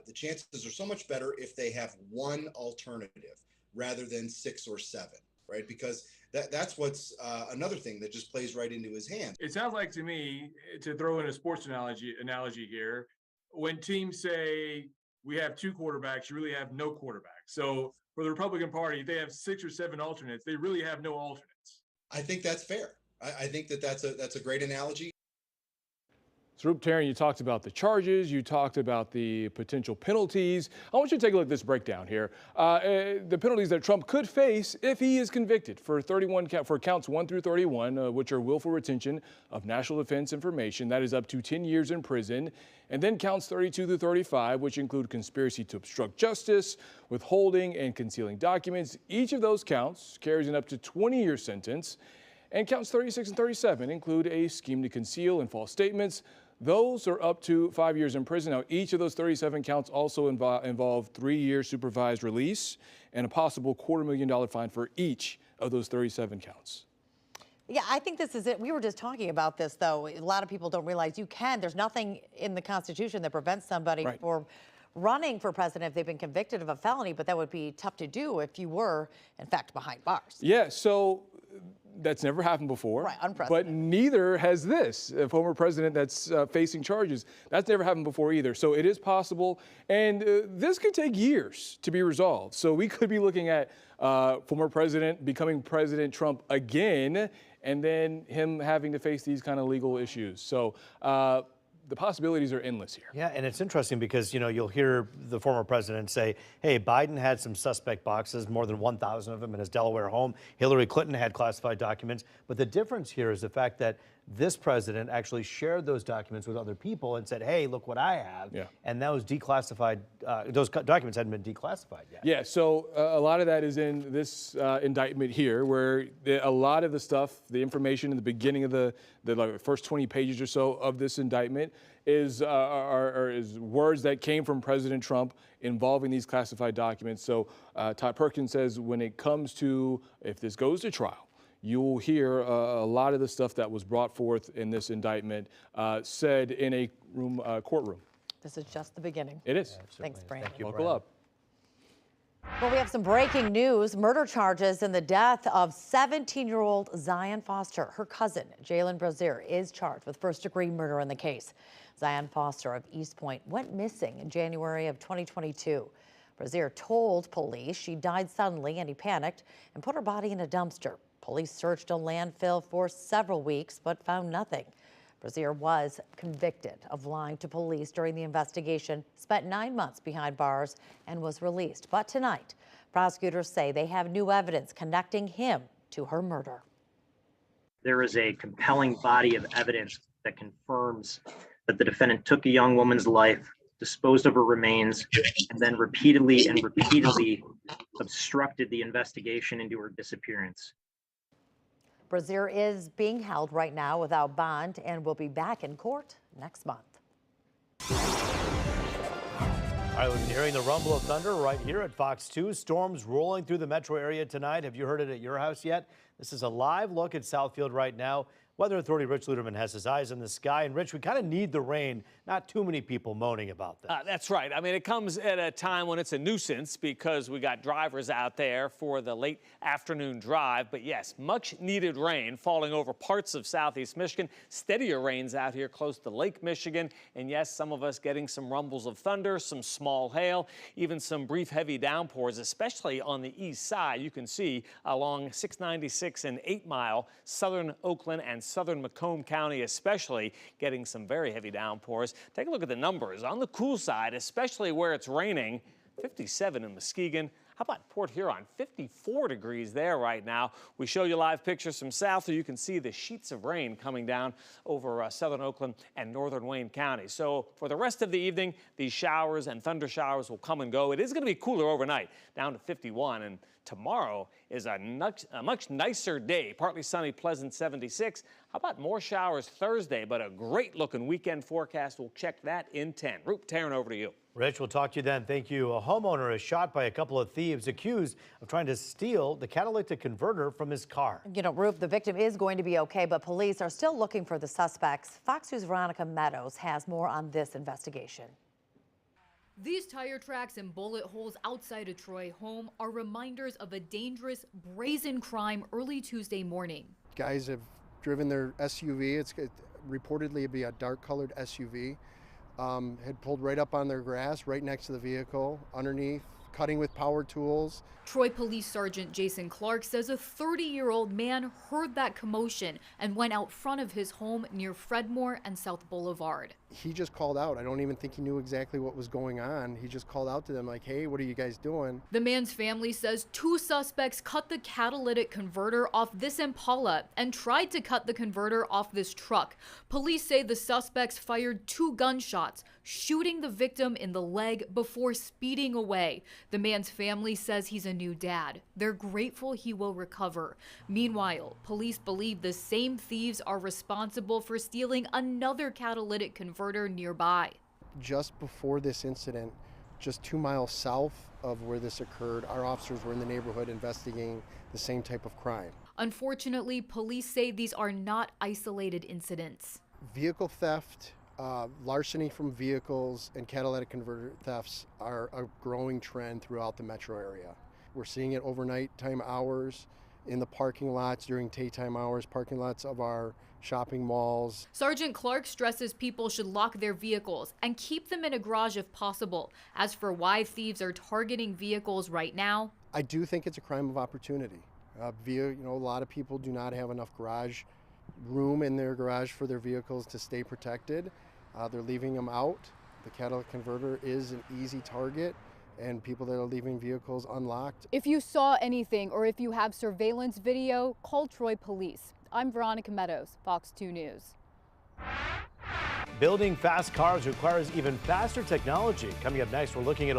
The chances are so much better if they have one alternative rather than 6 or 7, right? Because that's what's another thing that just plays right into his hands. It sounds like to me, to throw in a sports analogy here, when teams say we have 2 quarterbacks, you really have no quarterback. So for the Republican Party, if they have 6 or 7 alternates, they really have no alternates. I think that's fair. I think that's a great analogy. So, Taryn, you talked about the charges, you talked about the potential penalties. I want you to take a look at this breakdown here. The penalties that Trump could face if he is convicted for counts 1 through 31, which are willful retention of national defense information. That is up to 10 years in prison. And then counts 32 through 35, which include conspiracy to obstruct justice, withholding and concealing documents. Each of those counts carries an up to 20-year sentence. And counts 36 and 37 include a scheme to conceal and false statements. Those are up to 5 years in prison. Now, each of those 37 counts also involve 3-year supervised release and a possible $250,000 fine for each of those 37 counts. Yeah, I think this is it. We were just talking about this, though. A lot of people don't realize there's nothing in the Constitution that prevents somebody from running for president if they've been convicted of a felony, but that would be tough to do if you were, in fact, behind bars. Yeah, so that's never happened before. Right, unprecedented. But neither has this, a former president that's facing charges. That's never happened before either. So it is possible, and this could take years to be resolved. So we could be looking at former president becoming President Trump again, and then him having to face these kind of legal issues. So the possibilities are endless here. Yeah, and it's interesting because, you'll hear the former president say, hey, Biden had some suspect boxes, more than 1,000 of them in his Delaware home. Hillary Clinton had classified documents. But the difference here is the fact that this president actually shared those documents with other people and said, hey, look what I have. Yeah. And those declassified, those documents hadn't been declassified yet. Yeah, so a lot of that is in this indictment here, where a lot of the stuff, the information in the beginning of the first 20 pages or so of this indictment is words that came from President Trump involving these classified documents. So Todd Perkins says when it comes to, if this goes to trial, you will hear a lot of the stuff that was brought forth in this indictment said in a courtroom. This is just the beginning. It is. Yeah, thanks, Brandon. Thank you, Buckle up. Well, we have some breaking news. Murder charges in the death of 17-year-old Zion Foster. Her cousin, Jalen Brazier, is charged with first-degree murder in the case. Zion Foster of East Point went missing in January of 2022. Brazier told police she died suddenly and he panicked and put her body in a dumpster. Police searched a landfill for several weeks but found nothing. Brazier was convicted of lying to police during the investigation, spent 9 months behind bars, and was released. But tonight, prosecutors say they have new evidence connecting him to her murder. There is a compelling body of evidence that confirms that the defendant took a young woman's life, disposed of her remains, and then repeatedly obstructed the investigation into her disappearance. Brazier is being held right now without bond and will be back in court next month. All right, we've been hearing the rumble of thunder right here at Fox 2. Storms rolling through the metro area tonight. Have you heard it at your house yet? This is a live look at Southfield right now. Weather Authority Rich Luderman has his eyes on the sky. And Rich, we kind of need the rain. Not too many people moaning about this. That's right. I mean, it comes at a time when it's a nuisance because we got drivers out there for the late afternoon drive. But yes, much needed rain falling over parts of southeast Michigan. Steadier rains out here close to Lake Michigan. And yes, some of us getting some rumbles of thunder, some small hail, even some brief heavy downpours, especially on the east side. You can see along 696 and 8 Mile, southern Oakland and southern Macomb County especially getting some very heavy downpours. Take a look at the numbers. On the cool side, especially where it's raining, 57 in Muskegon. How about Port Huron? 54 degrees there right now. We show you live pictures from south so you can see the sheets of rain coming down over southern Oakland and northern Wayne County. So for the rest of the evening, these showers and thunder showers will come and go. It is going to be cooler overnight, down to 51. And tomorrow is a much nicer day. Partly sunny, pleasant 76. How about more showers Thursday, but a great looking weekend forecast. We'll check that in 10. Roop, Taryn, over to you. Rich, we'll talk to you then. Thank you. A homeowner is shot by a couple of thieves accused of trying to steal the catalytic converter from his car. You know, Ruth, the victim is going to be okay, but police are still looking for the suspects. Fox News' Veronica Meadows has more on this investigation. These tire tracks and bullet holes outside a Troy home are reminders of a dangerous, brazen crime early Tuesday morning. Guys have driven their SUV. It's reportedly be a dark-colored SUV. Had pulled right up on their grass, right next to the vehicle, underneath, cutting with power tools. Troy Police Sergeant Jason Clark says a 30-year-old man heard that commotion and went out front of his home near Fredmore and South Boulevard. He just called out. I don't even think he knew exactly what was going on. He just called out to them like, hey, what are you guys doing? The man's family says 2 suspects cut the catalytic converter off this Impala and tried to cut the converter off this truck. Police say the suspects fired 2 gunshots, shooting the victim in the leg before speeding away. The man's family says he's a new dad. They're grateful he will recover. Meanwhile, police believe the same thieves are responsible for stealing another catalytic converter nearby. Just before this incident, just 2 miles south of where this occurred, our officers were in the neighborhood investigating the same type of crime. Unfortunately, police say these are not isolated incidents. Vehicle theft, larceny from vehicles, and catalytic converter thefts are a growing trend throughout the metro area. We're seeing it overnight time hours, in the parking lots during daytime hours, parking lots of our shopping malls. Sergeant Clark stresses people should lock their vehicles and keep them in a garage if possible. As for why thieves are targeting vehicles right now, I do think it's a crime of opportunity. A lot of people do not have enough garage room in their garage for their vehicles to stay protected. They're leaving them out. The catalytic converter is an easy target, and people that are leaving vehicles unlocked. if you saw anything or if you have surveillance video, call Troy Police. I'm Veronica Meadows, Fox 2 News. Building fast cars requires even faster technology. Coming up next, we're looking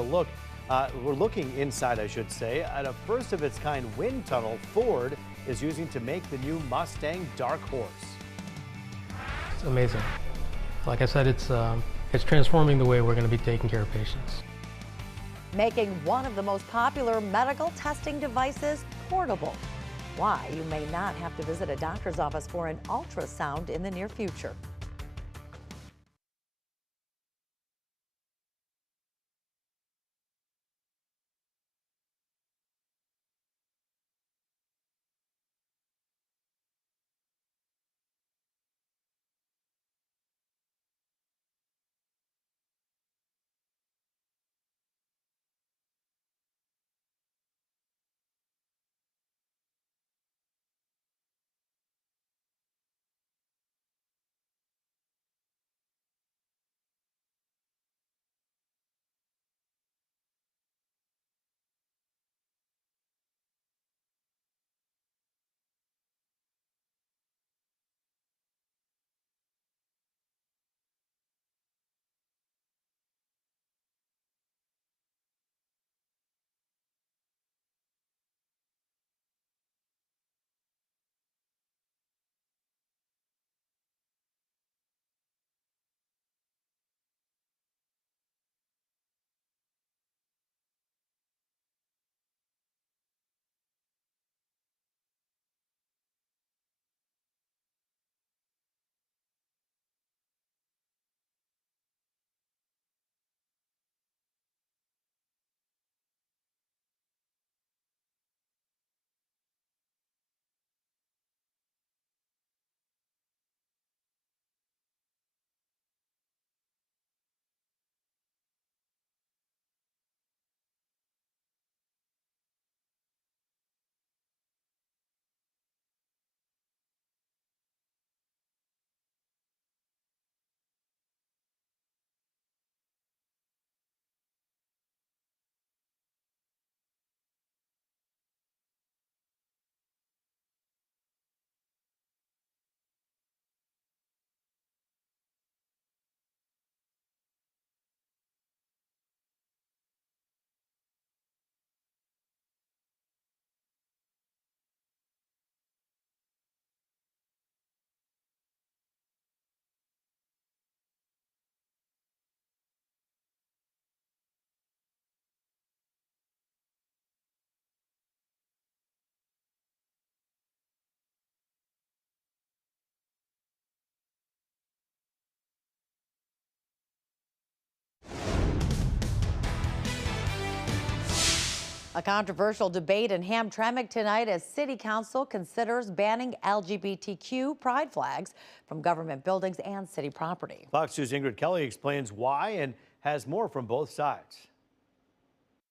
inside, I should say, at a first of its kind wind tunnel Ford is using to make the new Mustang Dark Horse. It's amazing. Like I said, it's transforming the way we're going to be taking care of patients. Making one of the most popular medical testing devices portable. Why you may not have to visit a doctor's office for an ultrasound in the near future. A controversial debate in Hamtramck tonight as City Council considers banning LGBTQ pride flags from government buildings and city property. Fox News' Ingrid Kelly explains why and has more from both sides.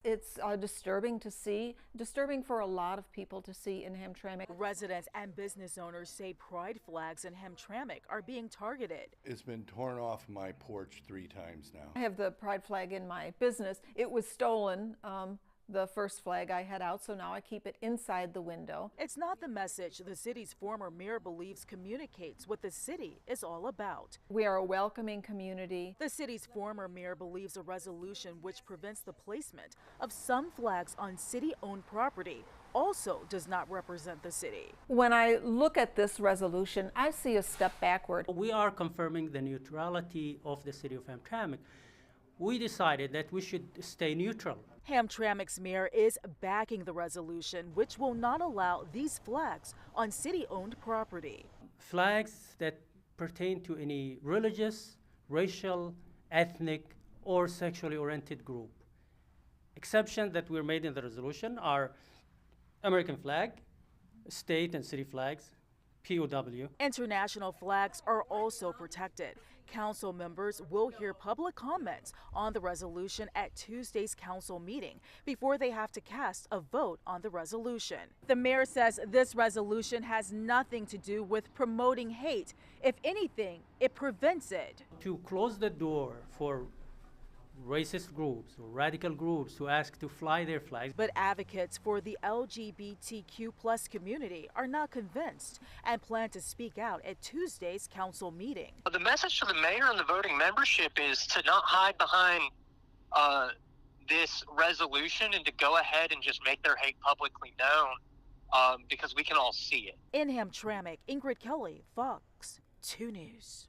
It's disturbing to see, disturbing for a lot of people to see in Hamtramck. Residents and business owners say pride flags in Hamtramck are being targeted. It's been torn off my porch 3 times now. I have the pride flag in my business. It was stolen, the first flag I had out, so now I keep it inside the window. It's not the message the city's former mayor believes communicates what the city is all about. We are a welcoming community. The city's former mayor believes a resolution which prevents the placement of some flags on city-owned property also does not represent the city. When I look at this resolution, I see a step backward. We are confirming the neutrality of the city of Hamtramck. We decided that we should stay neutral. Hamtramck's mayor is backing the resolution, which will not allow these flags on city-owned property. Flags that pertain to any religious, racial, ethnic, or sexually oriented group. Exceptions that were made in the resolution are American flag, state and city flags, POW. International flags are also protected. Council members will hear public comments on the resolution at Tuesday's council meeting before they have to cast a vote on the resolution. The mayor says this resolution has nothing to do with promoting hate. If anything, it prevents it. To close the door for racist groups or radical groups to ask to fly their flags. But advocates for the LGBTQ plus community are not convinced and plan to speak out at Tuesday's council meeting. The message to the mayor and the voting membership is to not hide behind this resolution and to go ahead and just make their hate publicly known because we can all see it. In Hamtramck, Ingrid Kelly, Fox 2 News.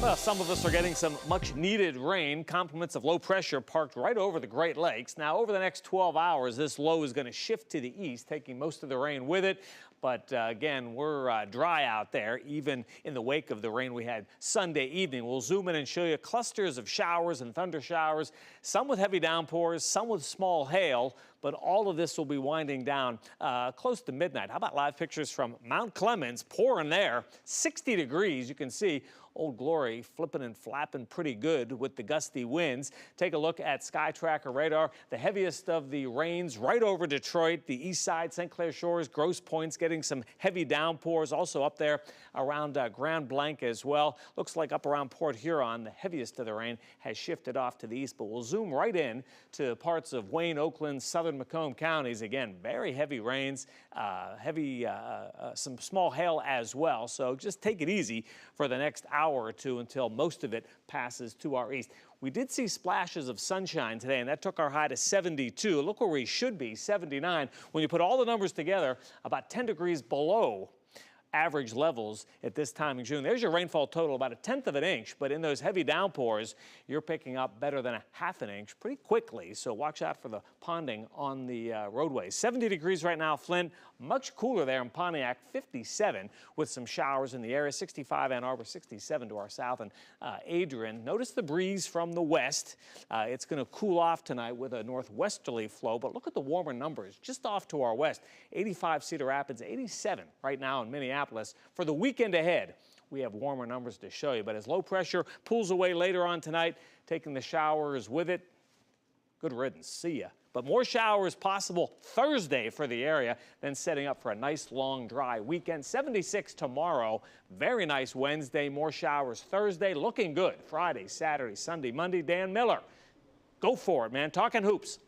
Well, some of us are getting some much needed rain. Compliments of low pressure parked right over the Great Lakes. Now, over the next 12 hours, this low is going to shift to the east, taking most of the rain with it. But again, we're dry out there, even in the wake of the rain we had Sunday evening. We'll zoom in and show you clusters of showers and thunder showers, some with heavy downpours, some with small hail. But all of this will be winding down close to midnight. How about live pictures from Mount Clemens, pouring there, 60 degrees. You can see Old Glory flipping and flapping pretty good with the gusty winds. Take a look at Sky Tracker radar. The heaviest of the rains right over Detroit, the east side, St. Clair Shores, Grosse Pointe's getting some heavy downpours. Also up there around Grand Blanc as well. Looks like up around Port Huron, the heaviest of the rain has shifted off to the east. But we'll zoom right in to parts of Wayne, Oakland, southern Macomb counties. Again, very heavy rains, some small hail as well. So just take it easy for the next hour or two until most of it passes to our east. We did see splashes of sunshine today, and that took our high to 72. Look where we should be, 79. When you put all the numbers together, about 10 degrees below average levels at this time in June. There's your rainfall total, about 1/10 of an inch, but in those heavy downpours, you're picking up better than 1/2 an inch pretty quickly, so watch out for the ponding on the roadways. 70 degrees right now, Flint, much cooler there in Pontiac, 57 with some showers in the area, 65 Ann Arbor, 67 to our south, and Adrian. Notice the breeze from the west. It's going to cool off tonight with a northwesterly flow, but look at the warmer numbers just off to our west. 85 Cedar Rapids, 87 right now in Minneapolis. For the weekend ahead, we have warmer numbers to show you. But as low pressure pulls away later on tonight, taking the showers with it, good riddance. See ya. But more showers possible Thursday for the area, then setting up for a nice long dry weekend. 76 tomorrow. Very nice Wednesday. More showers Thursday. Looking good. Friday, Saturday, Sunday, Monday. Dan Miller. Go for it, man. Talking hoops.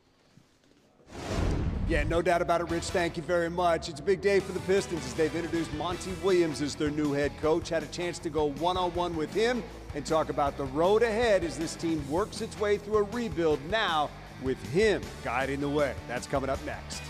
Yeah, no doubt about it, Rich. Thank you very much. It's a big day for the Pistons as they've introduced Monty Williams as their new head coach. Had a chance to go one-on-one with him and talk about the road ahead as this team works its way through a rebuild now with him guiding the way. That's coming up next.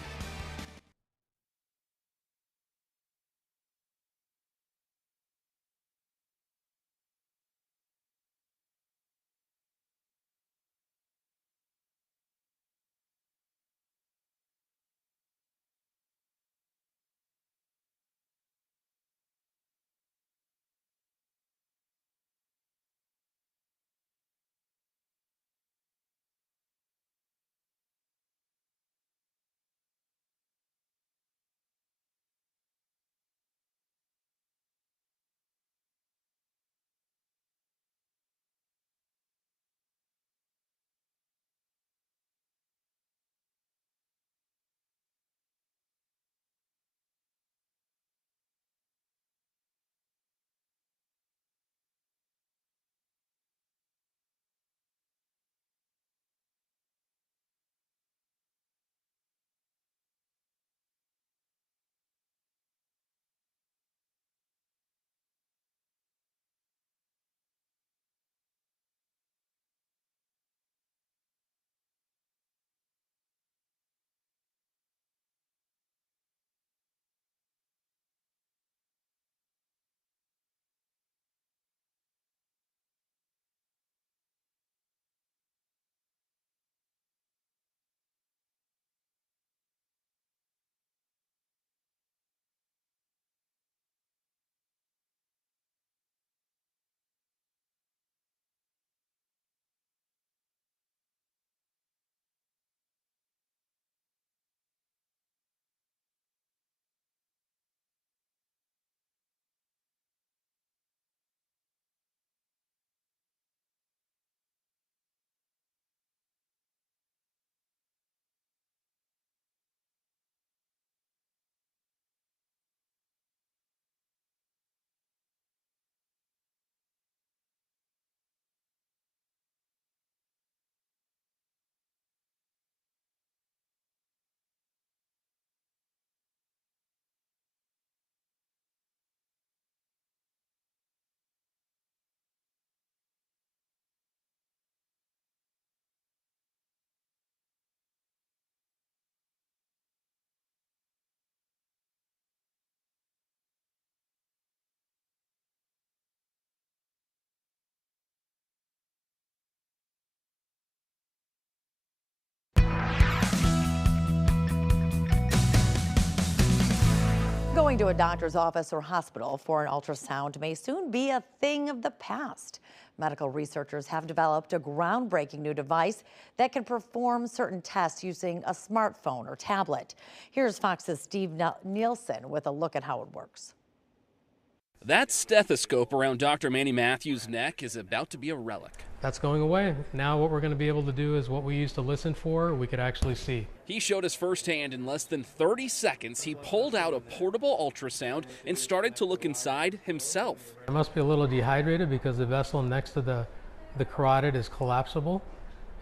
to a doctor's office or hospital for an ultrasound may soon be a thing of the past. Medical researchers have developed a groundbreaking new device that can perform certain tests using a smartphone or tablet. Here's Fox's Steve Nielsen with a look at how it works. That stethoscope around Dr. Manny Matthews' neck is about to be a relic. That's going away. Now what we're going to be able to do is what we used to listen for, we could actually see. He showed us firsthand in less than 30 seconds. He pulled out a portable ultrasound and started to look inside himself. I must be a little dehydrated because the vessel next to the carotid is collapsible,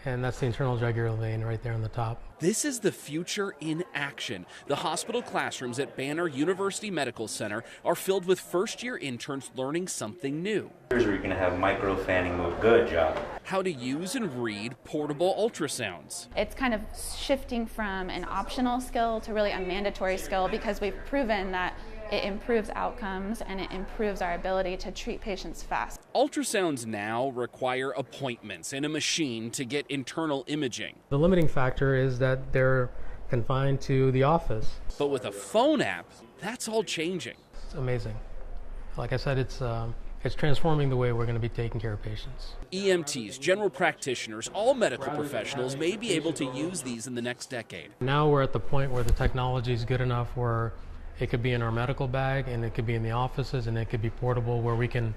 and that's the internal jugular vein right there on the top. This is the future in action. The hospital classrooms at Banner University Medical Center are filled with first-year interns learning something new. Here's where you're going to have micro fanning move. Good job. How to use and read portable ultrasounds. It's kind of shifting from an optional skill to really a mandatory skill because we've proven that it improves outcomes and it improves our ability to treat patients fast. Ultrasounds now require appointments and a machine to get internal imaging. The limiting factor is that they're confined to the office. But with a phone app, that's all changing. It's amazing. Like I said, it's transforming the way we're going to be taking care of patients. EMTs, general practitioners, all medical professionals may be able to use these in the next decade. Now we're at the point where the technology is good enough where it could be in our medical bag, and it could be in the offices, and it could be portable where we can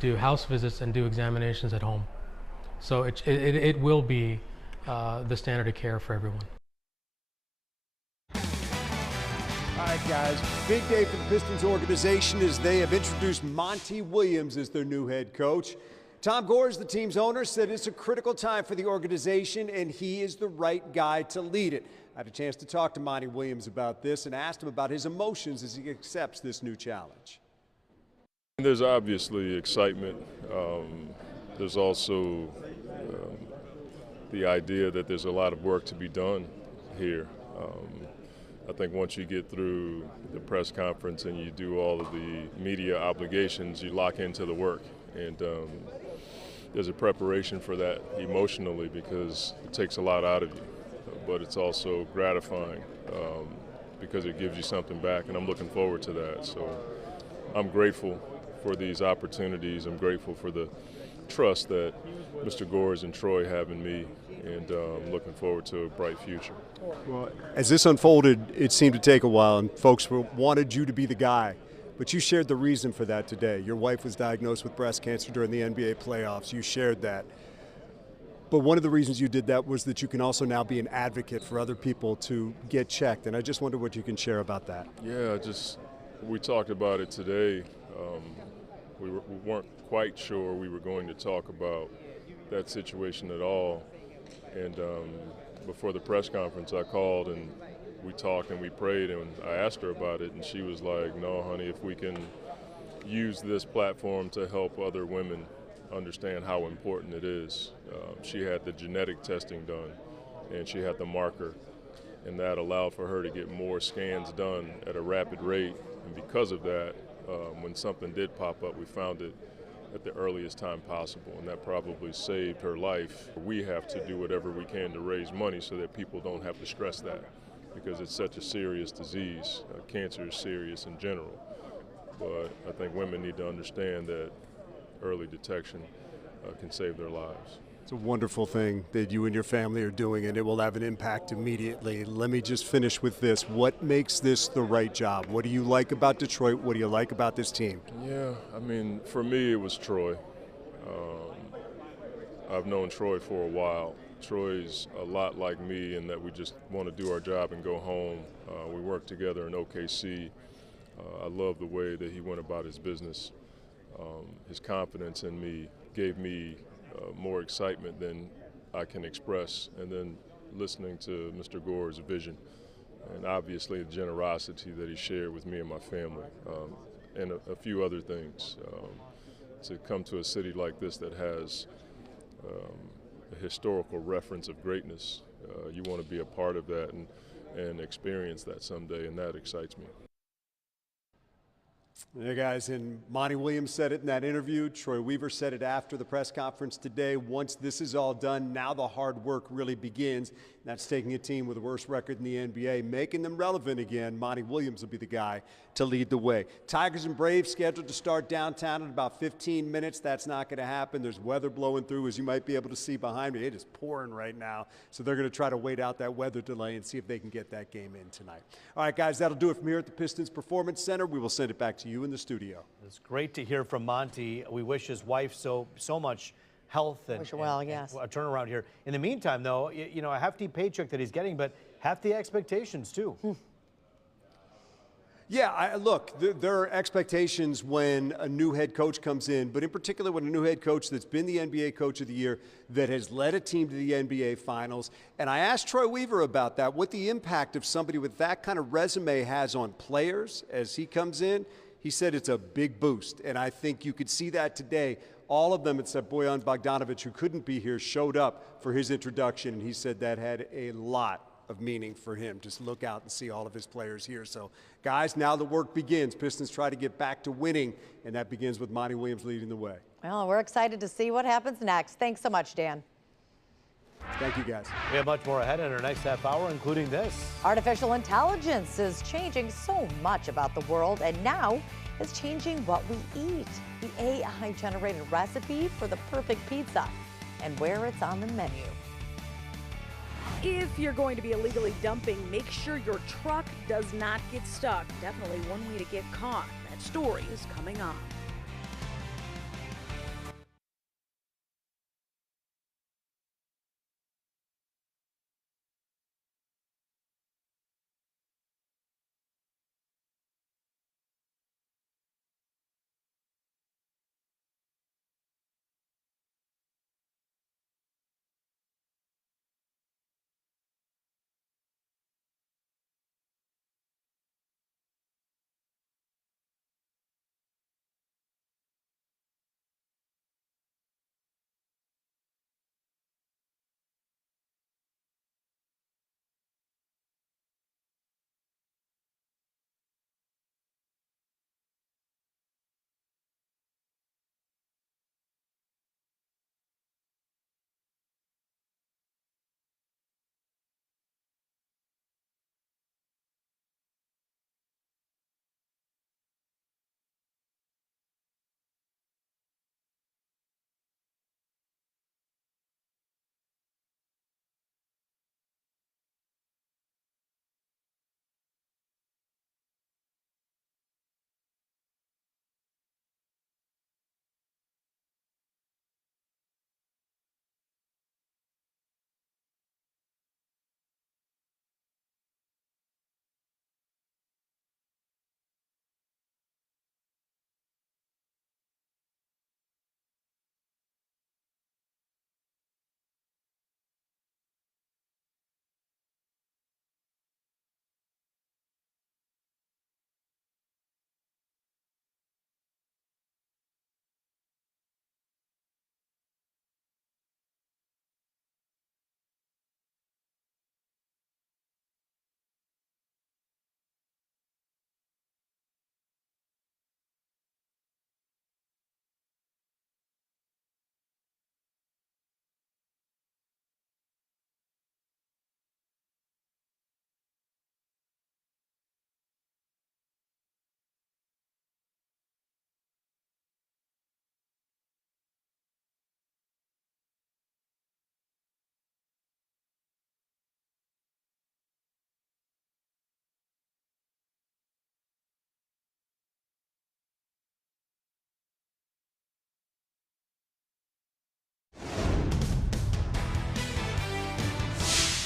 do house visits and do examinations at home. So it will be the standard of care for everyone. All right, guys, big day for the Pistons organization as they have introduced Monty Williams as their new head coach. Tom Gores, the team's owner, said it's a critical time for the organization, and he is the right guy to lead it. I had a chance to talk to Monty Williams about this and asked him about his emotions as he accepts this new challenge. There's obviously excitement. There's also the idea that there's a lot of work to be done here. I think once you get through the press conference and you do all of the media obligations, you lock into the work. And there's a preparation for that emotionally because it takes a lot out of you. But it's also gratifying because it gives you something back, and I'm looking forward to that. So I'm grateful for these opportunities. I'm grateful for the trust that Mr. Gores and Troy have in me, and I'm looking forward to a bright future. Well, as this unfolded, it seemed to take a while, and folks wanted you to be the guy. But you shared the reason for that today. Your wife was diagnosed with breast cancer during the NBA playoffs. You shared that. But one of the reasons you did that was that you can also now be an advocate for other people to get checked. And I just wonder what you can share about that. Yeah, we talked about it today. We weren't quite sure we were going to talk about that situation at all. And before the press conference, I called and we talked and we prayed, and I asked her about it, and she was like, no, honey, if we can use this platform to help other women understand how important it is. She had the genetic testing done, and she had the marker, and that allowed for her to get more scans done at a rapid rate. And because of that, when something did pop up, we found it at the earliest time possible, and that probably saved her life. We have to do whatever we can to raise money so that people don't have to stress that, because it's such a serious disease. Cancer is serious in general, but I think women need to understand that early detection can save their lives. It's a wonderful thing that you and your family are doing, and it will have an impact immediately. Let me just finish with this. What makes this the right job? What do you like about Detroit? What do you like about this team? Yeah, I mean, for me, it was Troy. I've known Troy for a while. Troy's a lot like me in that we just want to do our job and go home. We worked together in OKC. I love the way that he went about his business. His confidence in me gave me more excitement than I can express. And then listening to Mr. Gore's vision and obviously the generosity that he shared with me and my family, and a few other things. To come to a city like this that has a historical reference of greatness, you want to be a part of that and experience that someday, and that excites me. Yeah, guys, and Monty Williams said it in that interview. Troy Weaver said it after the press conference today. Once this is all done, now the hard work really begins. And that's taking a team with the worst record in the NBA, making them relevant again. Monty Williams will be the guy to lead the way. Tigers and Braves scheduled to start downtown in about 15 minutes. That's not going to happen. There's weather blowing through, as you might be able to see behind me. It is pouring right now. So they're going to try to wait out that weather delay and see if they can get that game in tonight. All right, guys, that'll do it from here at the Pistons Performance Center. We will send it back to you in the studio. It's great to hear from Monty. We wish his wife so much health and, yes. and a turnaround here. In the meantime, though, you know, a hefty paycheck that he's getting, but hefty expectations too. Yeah, look, there are expectations when a new head coach comes in, but in particular when a new head coach that's been the NBA Coach of the Year, that has led a team to the NBA Finals. And I asked Troy Weaver about that, what the impact of somebody with that kind of resume has on players as he comes in. He said it's a big boost, and I think you could see that today. All of them, except Bojan Bogdanovic, who couldn't be here, showed up for his introduction, and he said that had a lot of meaning for him. Just look out and see all of his players here. So, guys, now the work begins. Pistons try to get back to winning, and that begins with Monty Williams leading the way. Well, we're excited to see what happens next. Thanks so much, Dan. Thank you, guys. We have much more ahead in our next half hour, including this. Artificial intelligence is changing so much about the world, and now it's changing what we eat. The AI-generated recipe for the perfect pizza and where it's on the menu. If you're going to be illegally dumping, make sure your truck does not get stuck. Definitely one way to get caught. That story is coming on.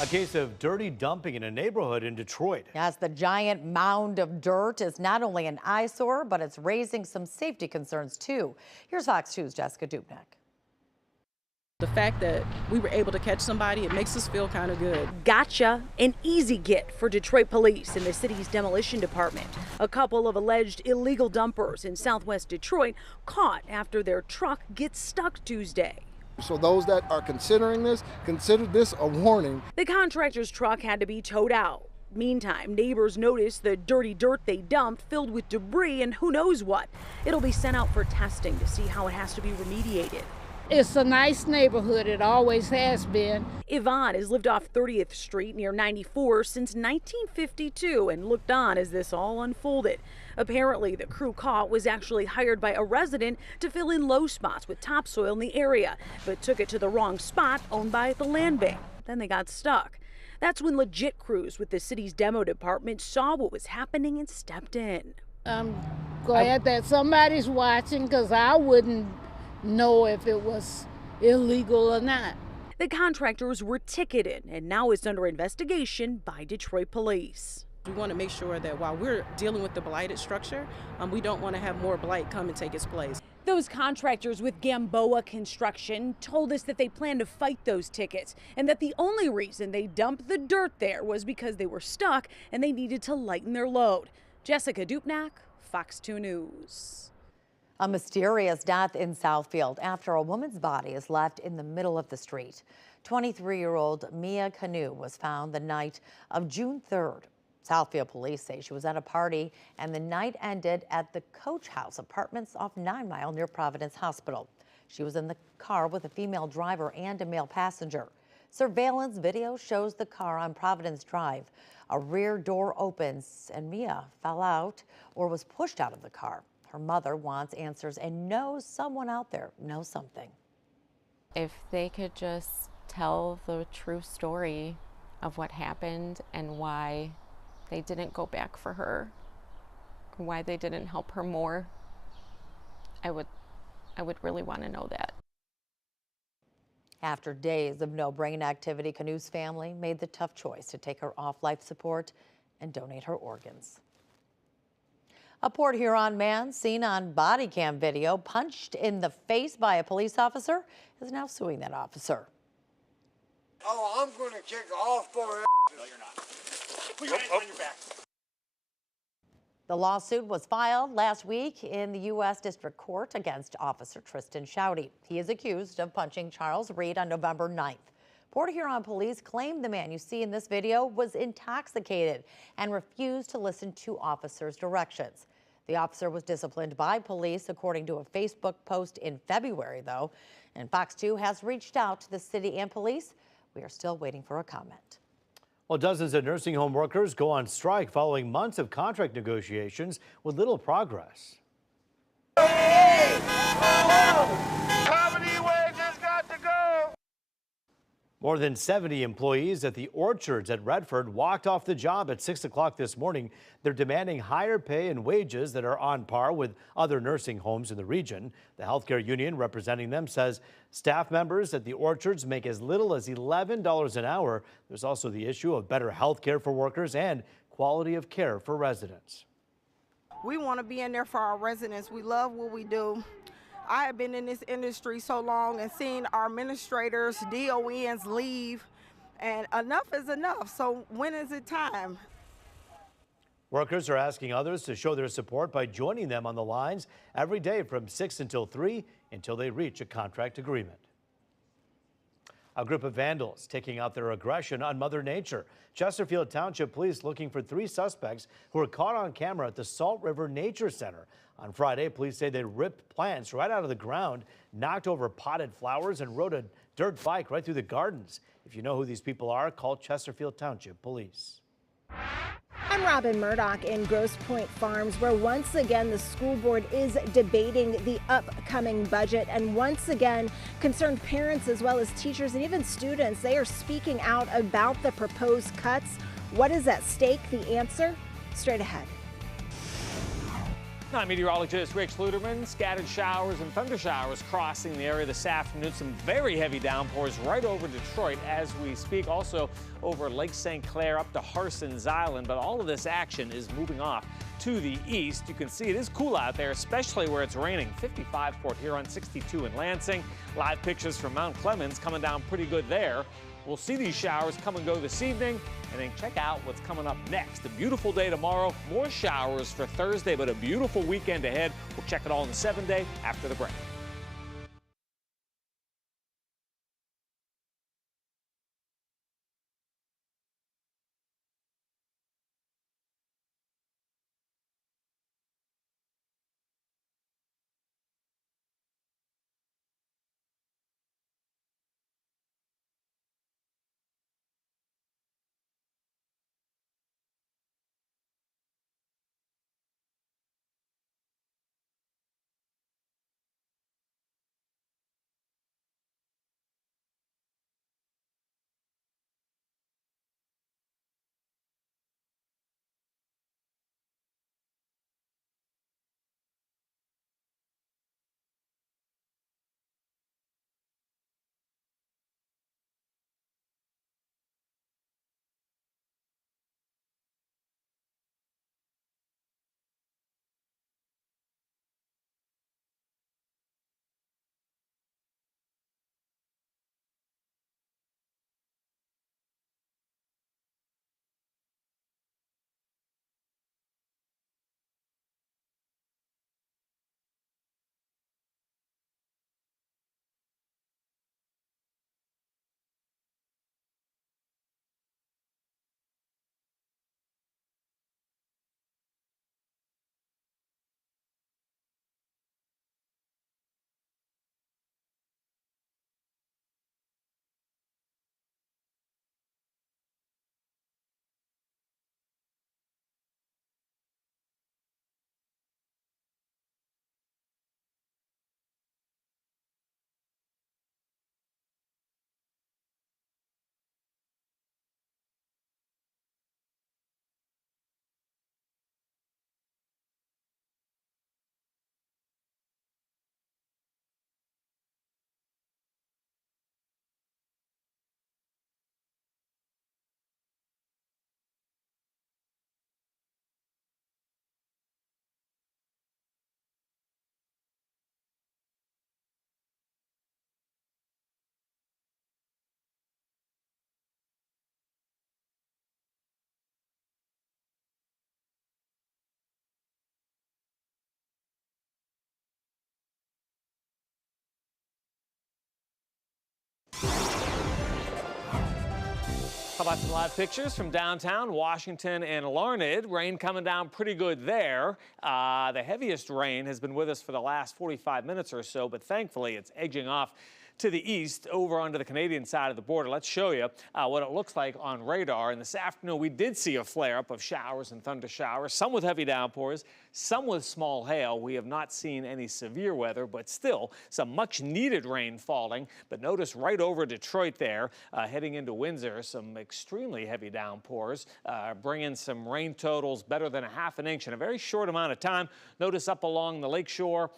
A case of dirty dumping in a neighborhood in Detroit. Yes, the giant mound of dirt is not only an eyesore, but it's raising some safety concerns too. Here's Fox 2's Jessica Dubnik. The fact that we were able to catch somebody, it makes us feel kind of good. Gotcha, an easy get for Detroit police in the city's demolition department. A couple of alleged illegal dumpers in southwest Detroit caught after their truck gets stuck Tuesday. So those that are considering this, consider this a warning. The contractor's truck had to be towed out. Meantime, neighbors notice the dirty dirt they dumped filled with debris and who knows what. It'll be sent out for testing to see how it has to be remediated. It's a nice neighborhood. It always has been. Yvonne has lived off 30th Street near 94 since 1952 and looked on as this all unfolded. Apparently, the crew caught was actually hired by a resident to fill in low spots with topsoil in the area, but took it to the wrong spot owned by the land bank. Then they got stuck. That's when legit crews with the city's demo department saw what was happening and stepped in. I'm glad that somebody's watching, because I wouldn't know if it was illegal or not. The contractors were ticketed, and now it's under investigation by Detroit police. We want to make sure that while we're dealing with the blighted structure, we don't want to have more blight come and take its place. Those contractors with Gamboa Construction told us that they plan to fight those tickets and that the only reason they dumped the dirt there was because they were stuck and they needed to lighten their load. Jessica Dupnack, Fox 2 News. A mysterious death in Southfield after a woman's body is left in the middle of the street. 23-year-old Mia Canoe was found the night of June 3rd. Southfield police say she was at a party and the night ended at the Coach House Apartments off 9 Mile near Providence Hospital. She was in the car with a female driver and a male passenger. Surveillance video shows the car on Providence Drive. A rear door opens and Mia fell out or was pushed out of the car. Her mother wants answers and knows someone out there knows something. If they could just tell the true story of what happened and why they didn't go back for her, or why they didn't help her more, I would really want to know that. After days of no brain activity, Canoe's family made the tough choice to take her off life support and donate her organs. A Port Huron man seen on body cam video punched in the face by a police officer is now suing that officer. Oh, I'm going to kick all four asses. No, you're not. Put your hands on your back. The lawsuit was filed last week in the U.S. District Court against Officer Tristan Shouty. He is accused of punching Charles Reed on November 9th. Port Huron police claimed the man you see in this video was intoxicated and refused to listen to officers' directions. The officer was disciplined by police, according to a Facebook post in February, though. And Fox 2 has reached out to the city and police. We are still waiting for a comment. Well, dozens of nursing home workers go on strike following months of contract negotiations with little progress. More than 70 employees at the Orchards at Redford walked off the job at 6 o'clock this morning. They're demanding higher pay and wages that are on par with other nursing homes in the region. The healthcare union representing them says staff members at the Orchards make as little as $11 an hour. There's also the issue of better health care for workers and quality of care for residents. We want to be in there for our residents. We love what we do. I have been in this industry so long and seen our administrators, DONs leave, and enough is enough. So when is it time? Workers are asking others to show their support by joining them on the lines every day from 6 until 3 until they reach a contract agreement. A group of vandals taking out their aggression on Mother Nature. Chesterfield Township Police looking for 3 suspects who were caught on camera at the Salt River Nature Center. On Friday, police say they ripped plants right out of the ground, knocked over potted flowers, and rode a dirt bike right through the gardens. If you know who these people are, call Chesterfield Township Police. I'm Robin Murdoch in Grosse Pointe Farms, where once again the school board is debating the upcoming budget. And once again, concerned parents as well as teachers and even students, they are speaking out about the proposed cuts. What is at stake? The answer straight ahead. I'm meteorologist Rich Luderman. Scattered showers and thunder showers crossing the area this afternoon. Some very heavy downpours right over Detroit as we speak. Also over Lake St. Clair up to Harson's Island. But all of this action is moving off to the east. You can see it is cool out there, especially where it's raining. 55 Port Huron, 62 in Lansing. Live pictures from Mount Clemens coming down pretty good there. We'll see these showers come and go this evening, and then check out what's coming up next. A beautiful day tomorrow, more showers for Thursday, but a beautiful weekend ahead. We'll check it all in the 7-day after the break. How about some live pictures from downtown Washington and Larned? Rain coming down pretty good there. The heaviest rain has been with us for the last 45 minutes or so, but thankfully it's edging off to the east over onto the Canadian side of the border. Let's show you what it looks like on radar. And this afternoon, we did see a flare-up of showers and thunder showers, some with heavy downpours, some with small hail. We have not seen any severe weather, but still some much-needed rain falling. But notice right over Detroit there, heading into Windsor, some extremely heavy downpours, bringing some rain totals better than a half an inch in a very short amount of time. Notice up along the lakeshore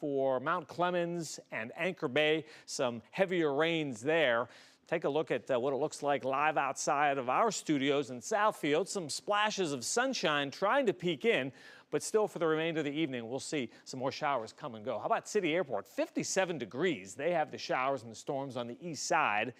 for Mount Clemens and Anchor Bay, some heavier rains there. Take a look at what it looks like live outside of our studios in Southfield. Some splashes of sunshine trying to peek in, but still for the remainder of the evening, we'll see some more showers come and go. How about City Airport? 57 degrees. They have the showers and the storms on the east side.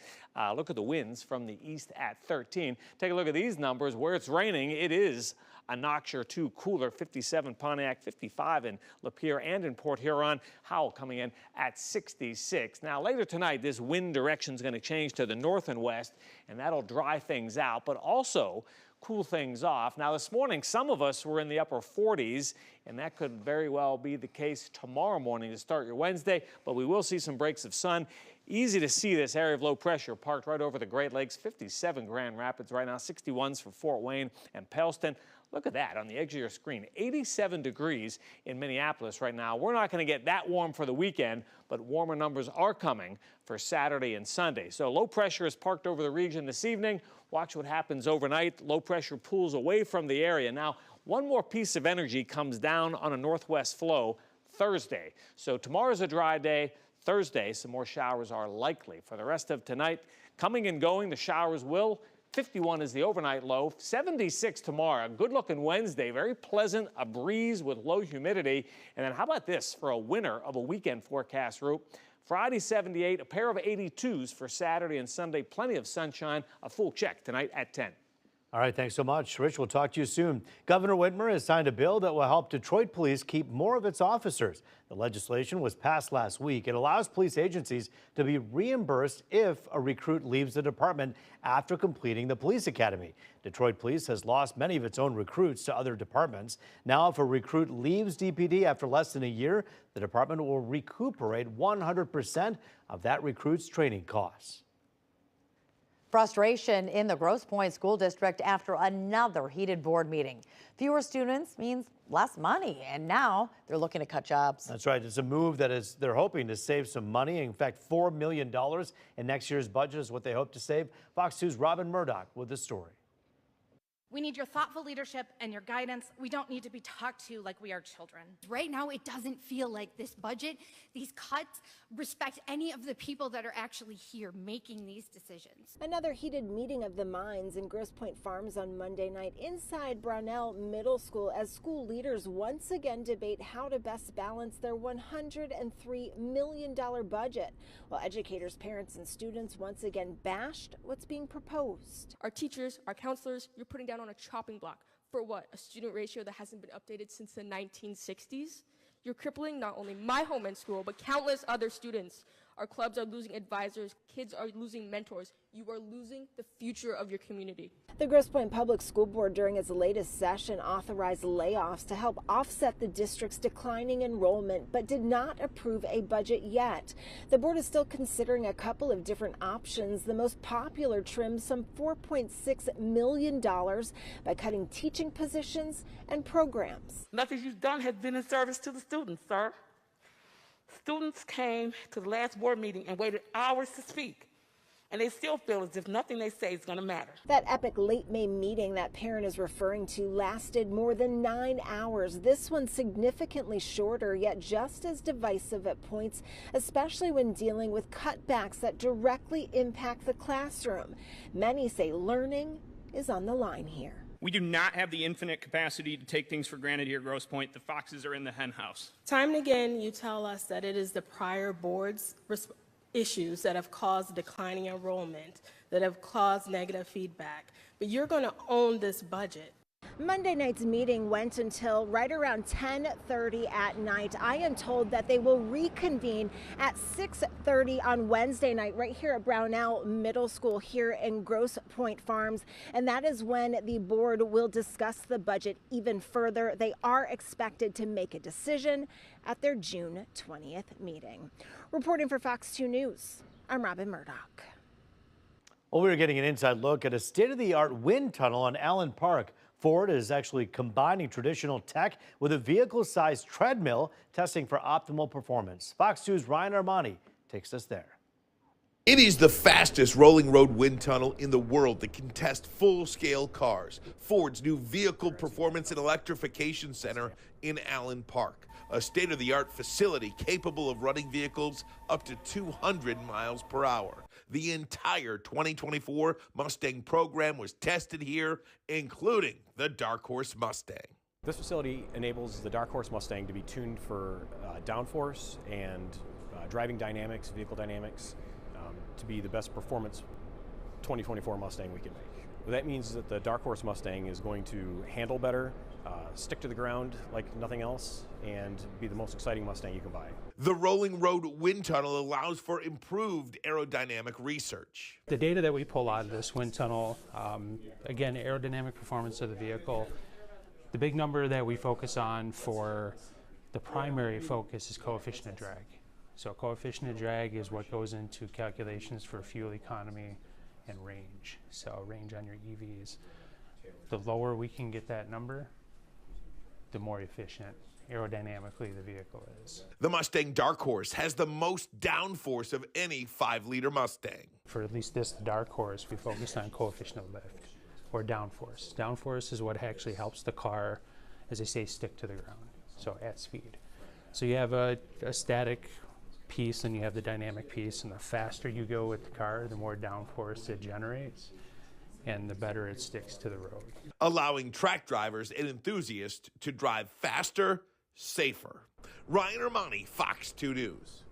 Look at the winds from the east at 13. Take a look at these numbers. Where it's raining, it is a notch or two cooler. 57 Pontiac, 55 in Lapeer and in Port Huron. Howell coming in at 66. Now later tonight, this wind direction is going to change to the north and west, and that'll dry things out, but also cool things off. Now this morning, some of us were in the upper 40s, and that could very well be the case tomorrow morning to start your Wednesday, but we will see some breaks of sun. Easy to see this area of low pressure parked right over the Great Lakes. 57 Grand Rapids right now, 61s for Fort Wayne and Pellston. Look at that on the edge of your screen. 87 degrees in Minneapolis right now. We're not going to get that warm for the weekend, but warmer numbers are coming for Saturday and Sunday. So low pressure is parked over the region this evening. Watch what happens overnight. Low pressure pulls away from the area. Now, one more piece of energy comes down on a northwest flow Thursday. So tomorrow's a dry day. Thursday, some more showers are likely. For the rest of tonight, coming and going, the showers will. 51 is the overnight low. 76 tomorrow. Good looking Wednesday. Very pleasant. A breeze with low humidity. And then how about this for a winner of a weekend forecast route? Friday, 78. A pair of 82s for Saturday and Sunday. Plenty of sunshine. A full check tonight at 10. All right, thanks so much. Rich, we'll talk to you soon. Governor Whitmer has signed a bill that will help Detroit police keep more of its officers. The legislation was passed last week. It allows police agencies to be reimbursed if a recruit leaves the department after completing the police academy. Detroit Police has lost many of its own recruits to other departments. Now, if a recruit leaves DPD after less than a year, the department will recuperate 100% of that recruit's training costs. Frustration in the Grosse Pointe School District after another heated board meeting. Fewer students means less money, and now they're looking to cut jobs. That's right. It's a move that they're hoping to save some money. In fact, $4 million in next year's budget is what they hope to save. Fox 2's Robin Murdoch with the story. We need your thoughtful leadership and your guidance. We don't need to be talked to like we are children. Right now, it doesn't feel like this budget, these cuts, respect any of the people that are actually here making these decisions. Another heated meeting of the minds in Grosse Pointe Farms on Monday night inside Brownell Middle School as school leaders once again debate how to best balance their $103 million budget, while educators, parents, and students once again bashed what's being proposed. Our teachers, our counselors, you're putting down on a chopping block for what? A student ratio that hasn't been updated since the 1960s? You're crippling not only my home and school, but countless other students. Our clubs are losing advisors, kids are losing mentors. You are losing the future of your community. The Grosse Pointe Public School Board during its latest session authorized layoffs to help offset the district's declining enrollment, but did not approve a budget yet. The board is still considering a couple of different options. The most popular trims some $4.6 million by cutting teaching positions and programs. Nothing you've done has been in service to the students, sir. Students came to the last board meeting and waited hours to speak, and they still feel as if nothing they say is going to matter. That epic late May meeting that parent is referring to lasted more than 9 hours. This one significantly shorter, yet just as divisive at points, especially when dealing with cutbacks that directly impact the classroom. Many say learning is on the line here. We do not have the infinite capacity to take things for granted here at Grosse Pointe. The foxes are in the hen house. Time and again, you tell us that it is the prior board's issues that have caused declining enrollment, that have caused negative feedback. But you're going to own this budget. Monday night's meeting went until right around 10:30 at night. I am told that they will reconvene at 6:30 on Wednesday night right here at Brownell Middle School here in Grosse Pointe Farms. And that is when the board will discuss the budget even further. They are expected to make a decision at their June 20th meeting. Reporting for Fox 2 News, I'm Robin Murdoch. Well, we were getting an inside look at a state-of-the-art wind tunnel on Allen Park. Ford is actually combining traditional tech with a vehicle-sized treadmill, testing for optimal performance. Fox 2's Ryan Armani takes us there. It is the fastest rolling road wind tunnel in the world that can test full-scale cars. Ford's new Vehicle Performance and Electrification Center in Allen Park, a state-of-the-art facility capable of running vehicles up to 200 miles per hour. The entire 2024 Mustang program was tested here, including the Dark Horse Mustang. This facility enables the Dark Horse Mustang to be tuned for downforce and driving dynamics, vehicle dynamics, to be the best performance 2024 Mustang we can make. What that means is that the Dark Horse Mustang is going to handle better, stick to the ground like nothing else, and be the most exciting Mustang you can buy. The rolling road wind tunnel allows for improved aerodynamic research. The data that we pull out of this wind tunnel, again, aerodynamic performance of the vehicle. The big number that we focus on for the primary focus is coefficient of drag. So coefficient of drag is what goes into calculations for fuel economy and range. So range on your EVs. The lower we can get that number, the more efficient aerodynamically the vehicle is. The Mustang Dark Horse has the most downforce of any 5-liter Mustang. For at least this, the Dark Horse, we focused on coefficient of lift, or downforce. Downforce is what actually helps the car, as they say, stick to the ground, so at speed. So you have a static piece and you have the dynamic piece, and the faster you go with the car, the more downforce it generates, and the better it sticks to the road. Allowing track drivers and enthusiasts to drive faster, safer. Ryan Armani, Fox 2 News.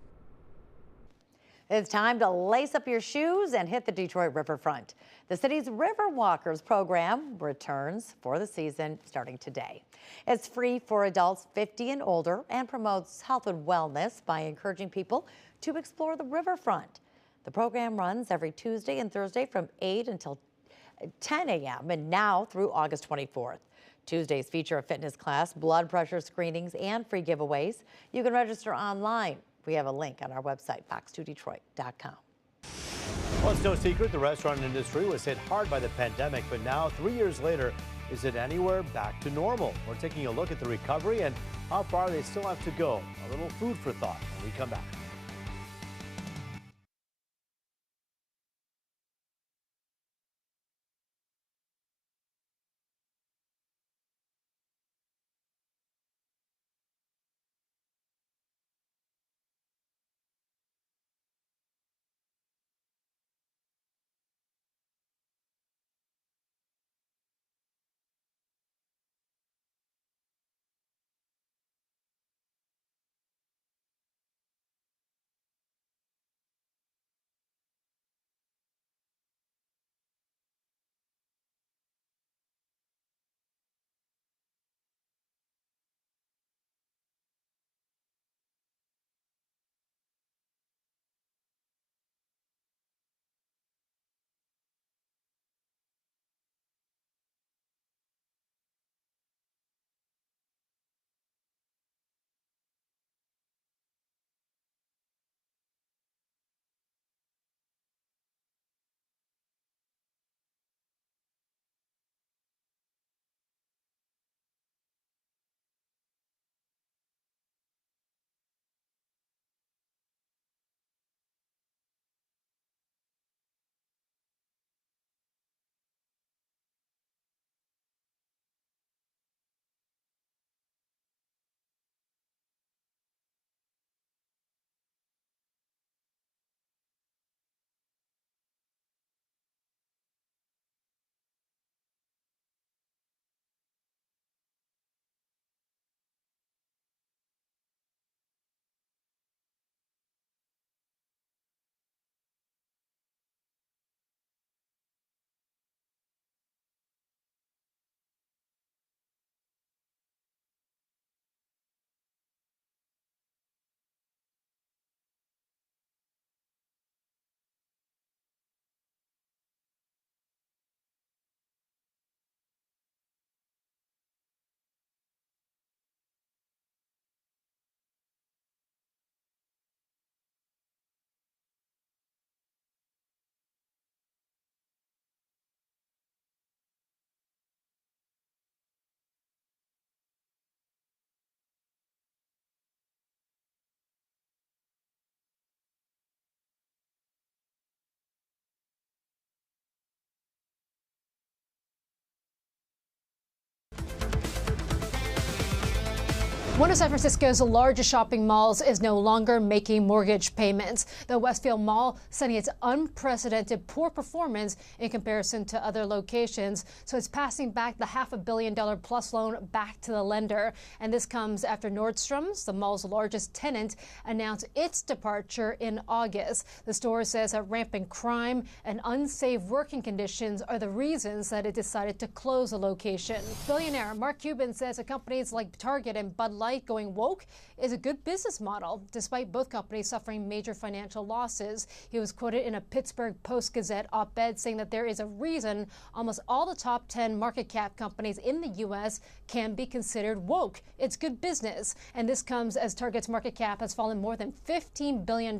It's time to lace up your shoes and hit the Detroit riverfront. The city's River Walkers program returns for the season starting today. It's free for adults 50 and older and promotes health and wellness by encouraging people to explore the riverfront. The program runs every Tuesday and Thursday from 8 until 10 a.m. and now through August 24th. Tuesdays feature a fitness class, blood pressure screenings, and free giveaways. You can register online. We have a link on our website, fox2detroit.com. Well, it's no secret the restaurant industry was hit hard by the pandemic, but now, 3 years later, is it anywhere back to normal? We're taking a look at the recovery and how far they still have to go. A little food for thought when we come back. One of San Francisco's largest shopping malls is no longer making mortgage payments. The Westfield Mall citing its unprecedented poor performance in comparison to other locations. So it's passing back the $500 million plus loan back to the lender. And this comes after Nordstrom's, the mall's largest tenant, announced its departure in August. The store says that rampant crime and unsafe working conditions are the reasons that it decided to close the location. Billionaire Mark Cuban says that companies like Target and Bud Light going woke is a good business model, despite both companies suffering major financial losses. He was quoted in a Pittsburgh Post-Gazette op-ed saying that there is a reason almost all the top 10 market cap companies in the U.S. can be considered woke. It's good business. And this comes as Target's market cap has fallen more than $15 billion,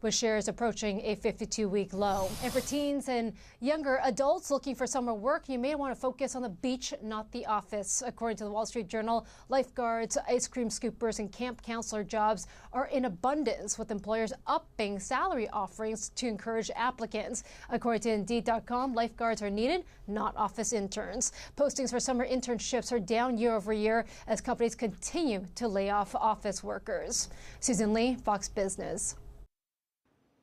with shares approaching a 52-week low. And for teens and younger adults looking for summer work, you may want to focus on the beach, not the office. According to the Wall Street Journal, lifeguards, ice cream scoopers, and camp counselor jobs are in abundance, with employers upping salary offerings to encourage applicants. According to Indeed.com, lifeguards are needed, not office interns. Postings for summer internships are down year over year as companies continue to lay off office workers. Susan Lee, Fox Business.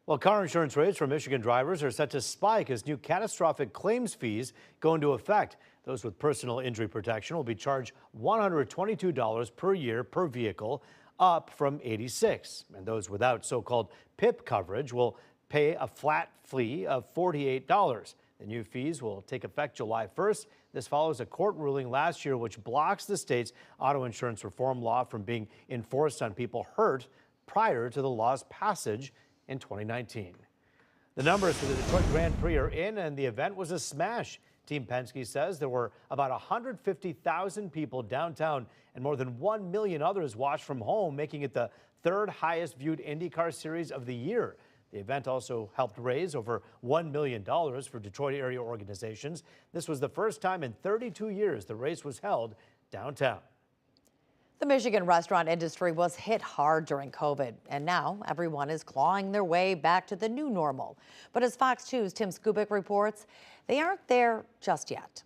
Well, car insurance rates for Michigan drivers are set to spike as new catastrophic claims fees go into effect. Those with personal injury protection will be charged $122 per year per vehicle, up from $86. And those without so-called PIP coverage will pay a flat fee of $48. The new fees will take effect July 1st. This follows a court ruling last year which blocks the state's auto insurance reform law from being enforced on people hurt prior to the law's passage in 2019. The numbers for the Detroit Grand Prix are in, and the event was a smash. Team Penske says there were about 150,000 people downtown, and more than 1 million others watched from home, making it the third highest viewed IndyCar series of the year. The event also helped raise over $1 million for Detroit area organizations. This was the first time in 32 years the race was held downtown. The Michigan restaurant industry was hit hard during COVID, and now everyone is clawing their way back to the new normal. But as Fox 2's Tim Skubik reports, they aren't there just yet.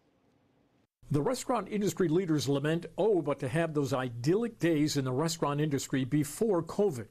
The restaurant industry leaders lament, but to have those idyllic days in the restaurant industry before COVID,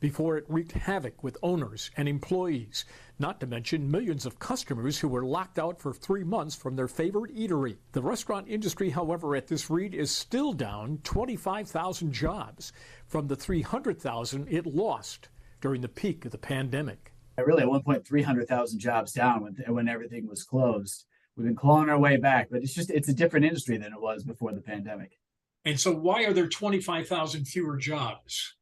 before it wreaked havoc with owners and employees, not to mention millions of customers who were locked out for 3 months from their favorite eatery. The restaurant industry, however, at this read is still down 25,000 jobs from the 300,000 it lost during the peak of the pandemic. Really, at one point, 300,000 jobs down when everything was closed. We've been clawing our way back, but it's a different industry than it was before the pandemic. And so why are there 25,000 fewer jobs?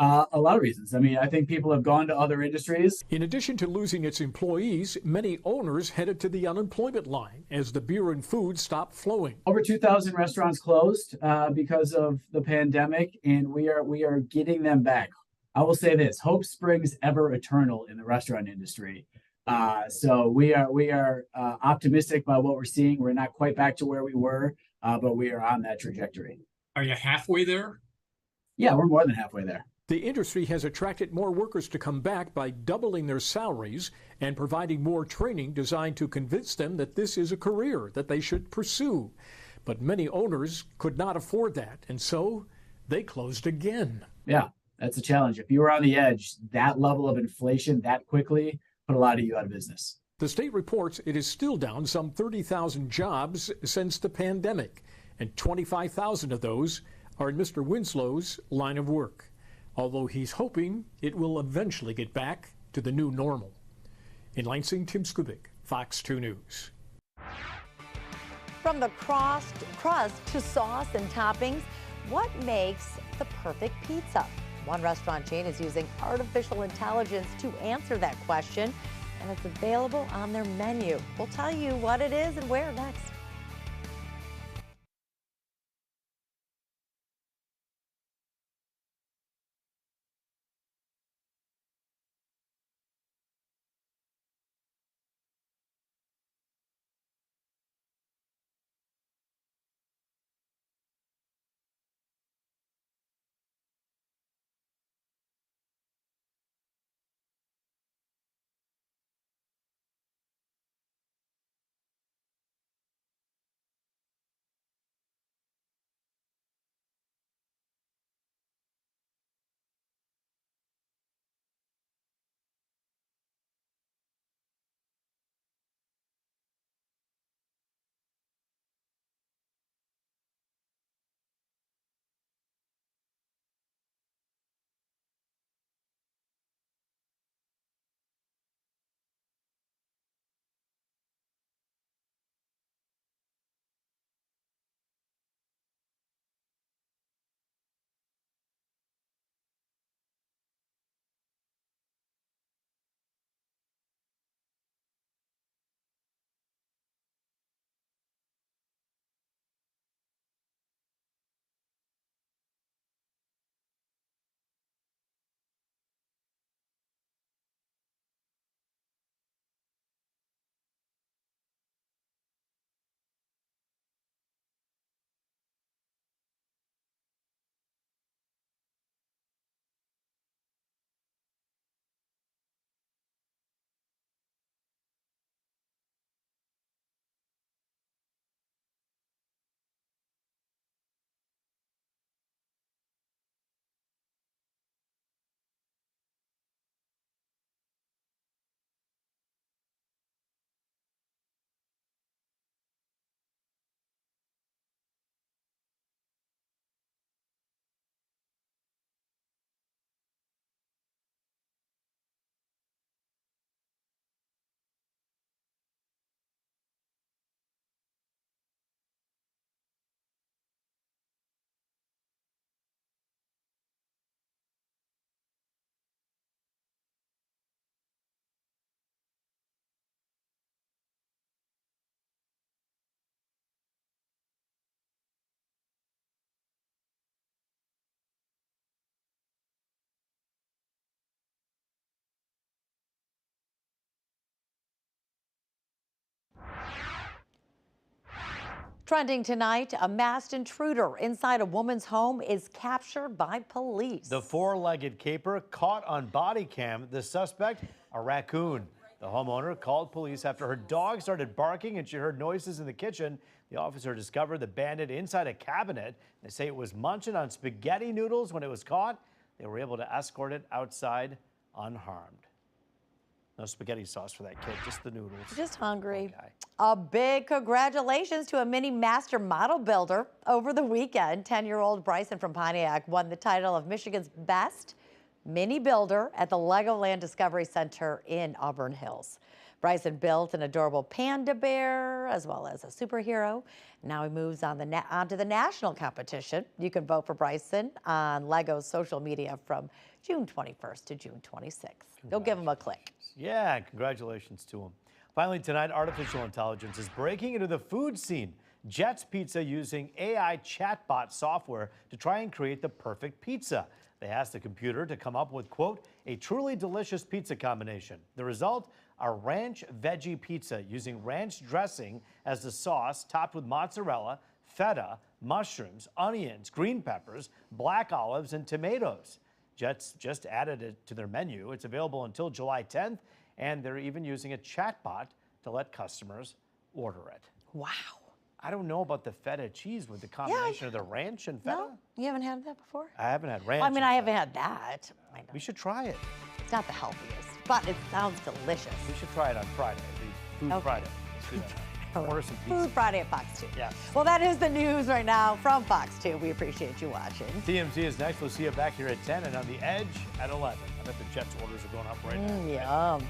A lot of reasons. I mean, I think people have gone to other industries. In addition to losing its employees, many owners headed to the unemployment line as the beer and food stopped flowing. Over 2,000 restaurants closed because of the pandemic, and we are getting them back. I will say this: hope springs ever eternal in the restaurant industry. So we are optimistic by what we're seeing. We're not quite back to where we were, but we are on that trajectory. Are you halfway there? Yeah, we're more than halfway there. The industry has attracted more workers to come back by doubling their salaries and providing more training designed to convince them that this is a career that they should pursue. But many owners could not afford that, and so they closed again. Yeah, that's a challenge. If you were on the edge, that level of inflation that quickly put a lot of you out of business. The state reports it is still down some 30,000 jobs since the pandemic, and 25,000 of those are in Mr. Winslow's line of work, although he's hoping it will eventually get back to the new normal. In Lansing, Tim Skubik, Fox 2 News. From the crust to sauce and toppings, what makes the perfect pizza? One restaurant chain is using artificial intelligence to answer that question, and it's available on their menu. We'll tell you what it is and where next. Trending tonight, a masked intruder inside a woman's home is captured by police. The four-legged caper caught on body cam. The suspect, a raccoon. The homeowner called police after her dog started barking and she heard noises in the kitchen. The officer discovered the bandit inside a cabinet. They say it was munching on spaghetti noodles when it was caught. They were able to escort it outside unharmed. No spaghetti sauce for that kid, just the noodles. Just hungry. A big congratulations to a mini master model builder over the weekend. 10-year-old Bryson from Pontiac won the title of Michigan's best mini builder at the Legoland Discovery Center in Auburn Hills. Bryson built an adorable panda bear as well as a superhero. Now he moves on onto the national competition. You can vote for Bryson on Lego's social media from June 21st to June 26th. Go give him a click. Yeah, congratulations to him. Finally tonight, artificial intelligence is breaking into the food scene. Jet's Pizza using AI chatbot software to try and create the perfect pizza. They asked the computer to come up with, quote, a truly delicious pizza combination. The result, a ranch veggie pizza using ranch dressing as the sauce, topped with mozzarella, feta, mushrooms, onions, green peppers, black olives, and tomatoes. Jet's just added it to their menu. It's available until July 10th, and they're even using a chatbot to let customers order it. Wow. I don't know about the feta cheese with the combination of the ranch and feta. No, you haven't had that before? I haven't had ranch. Well, I mean, I haven't had that. I know. We should try it. It's not the healthiest, but it sounds delicious. We should try it on Friday, the Food Friday. Let's do that. Order some pizza. Food Friday at Fox 2. Yes. Well, that is the news right now from Fox 2. We appreciate you watching. TMZ is next. We'll see you back here at 10 and on The Edge at 11. I bet the Jets orders are going up right now. Yum.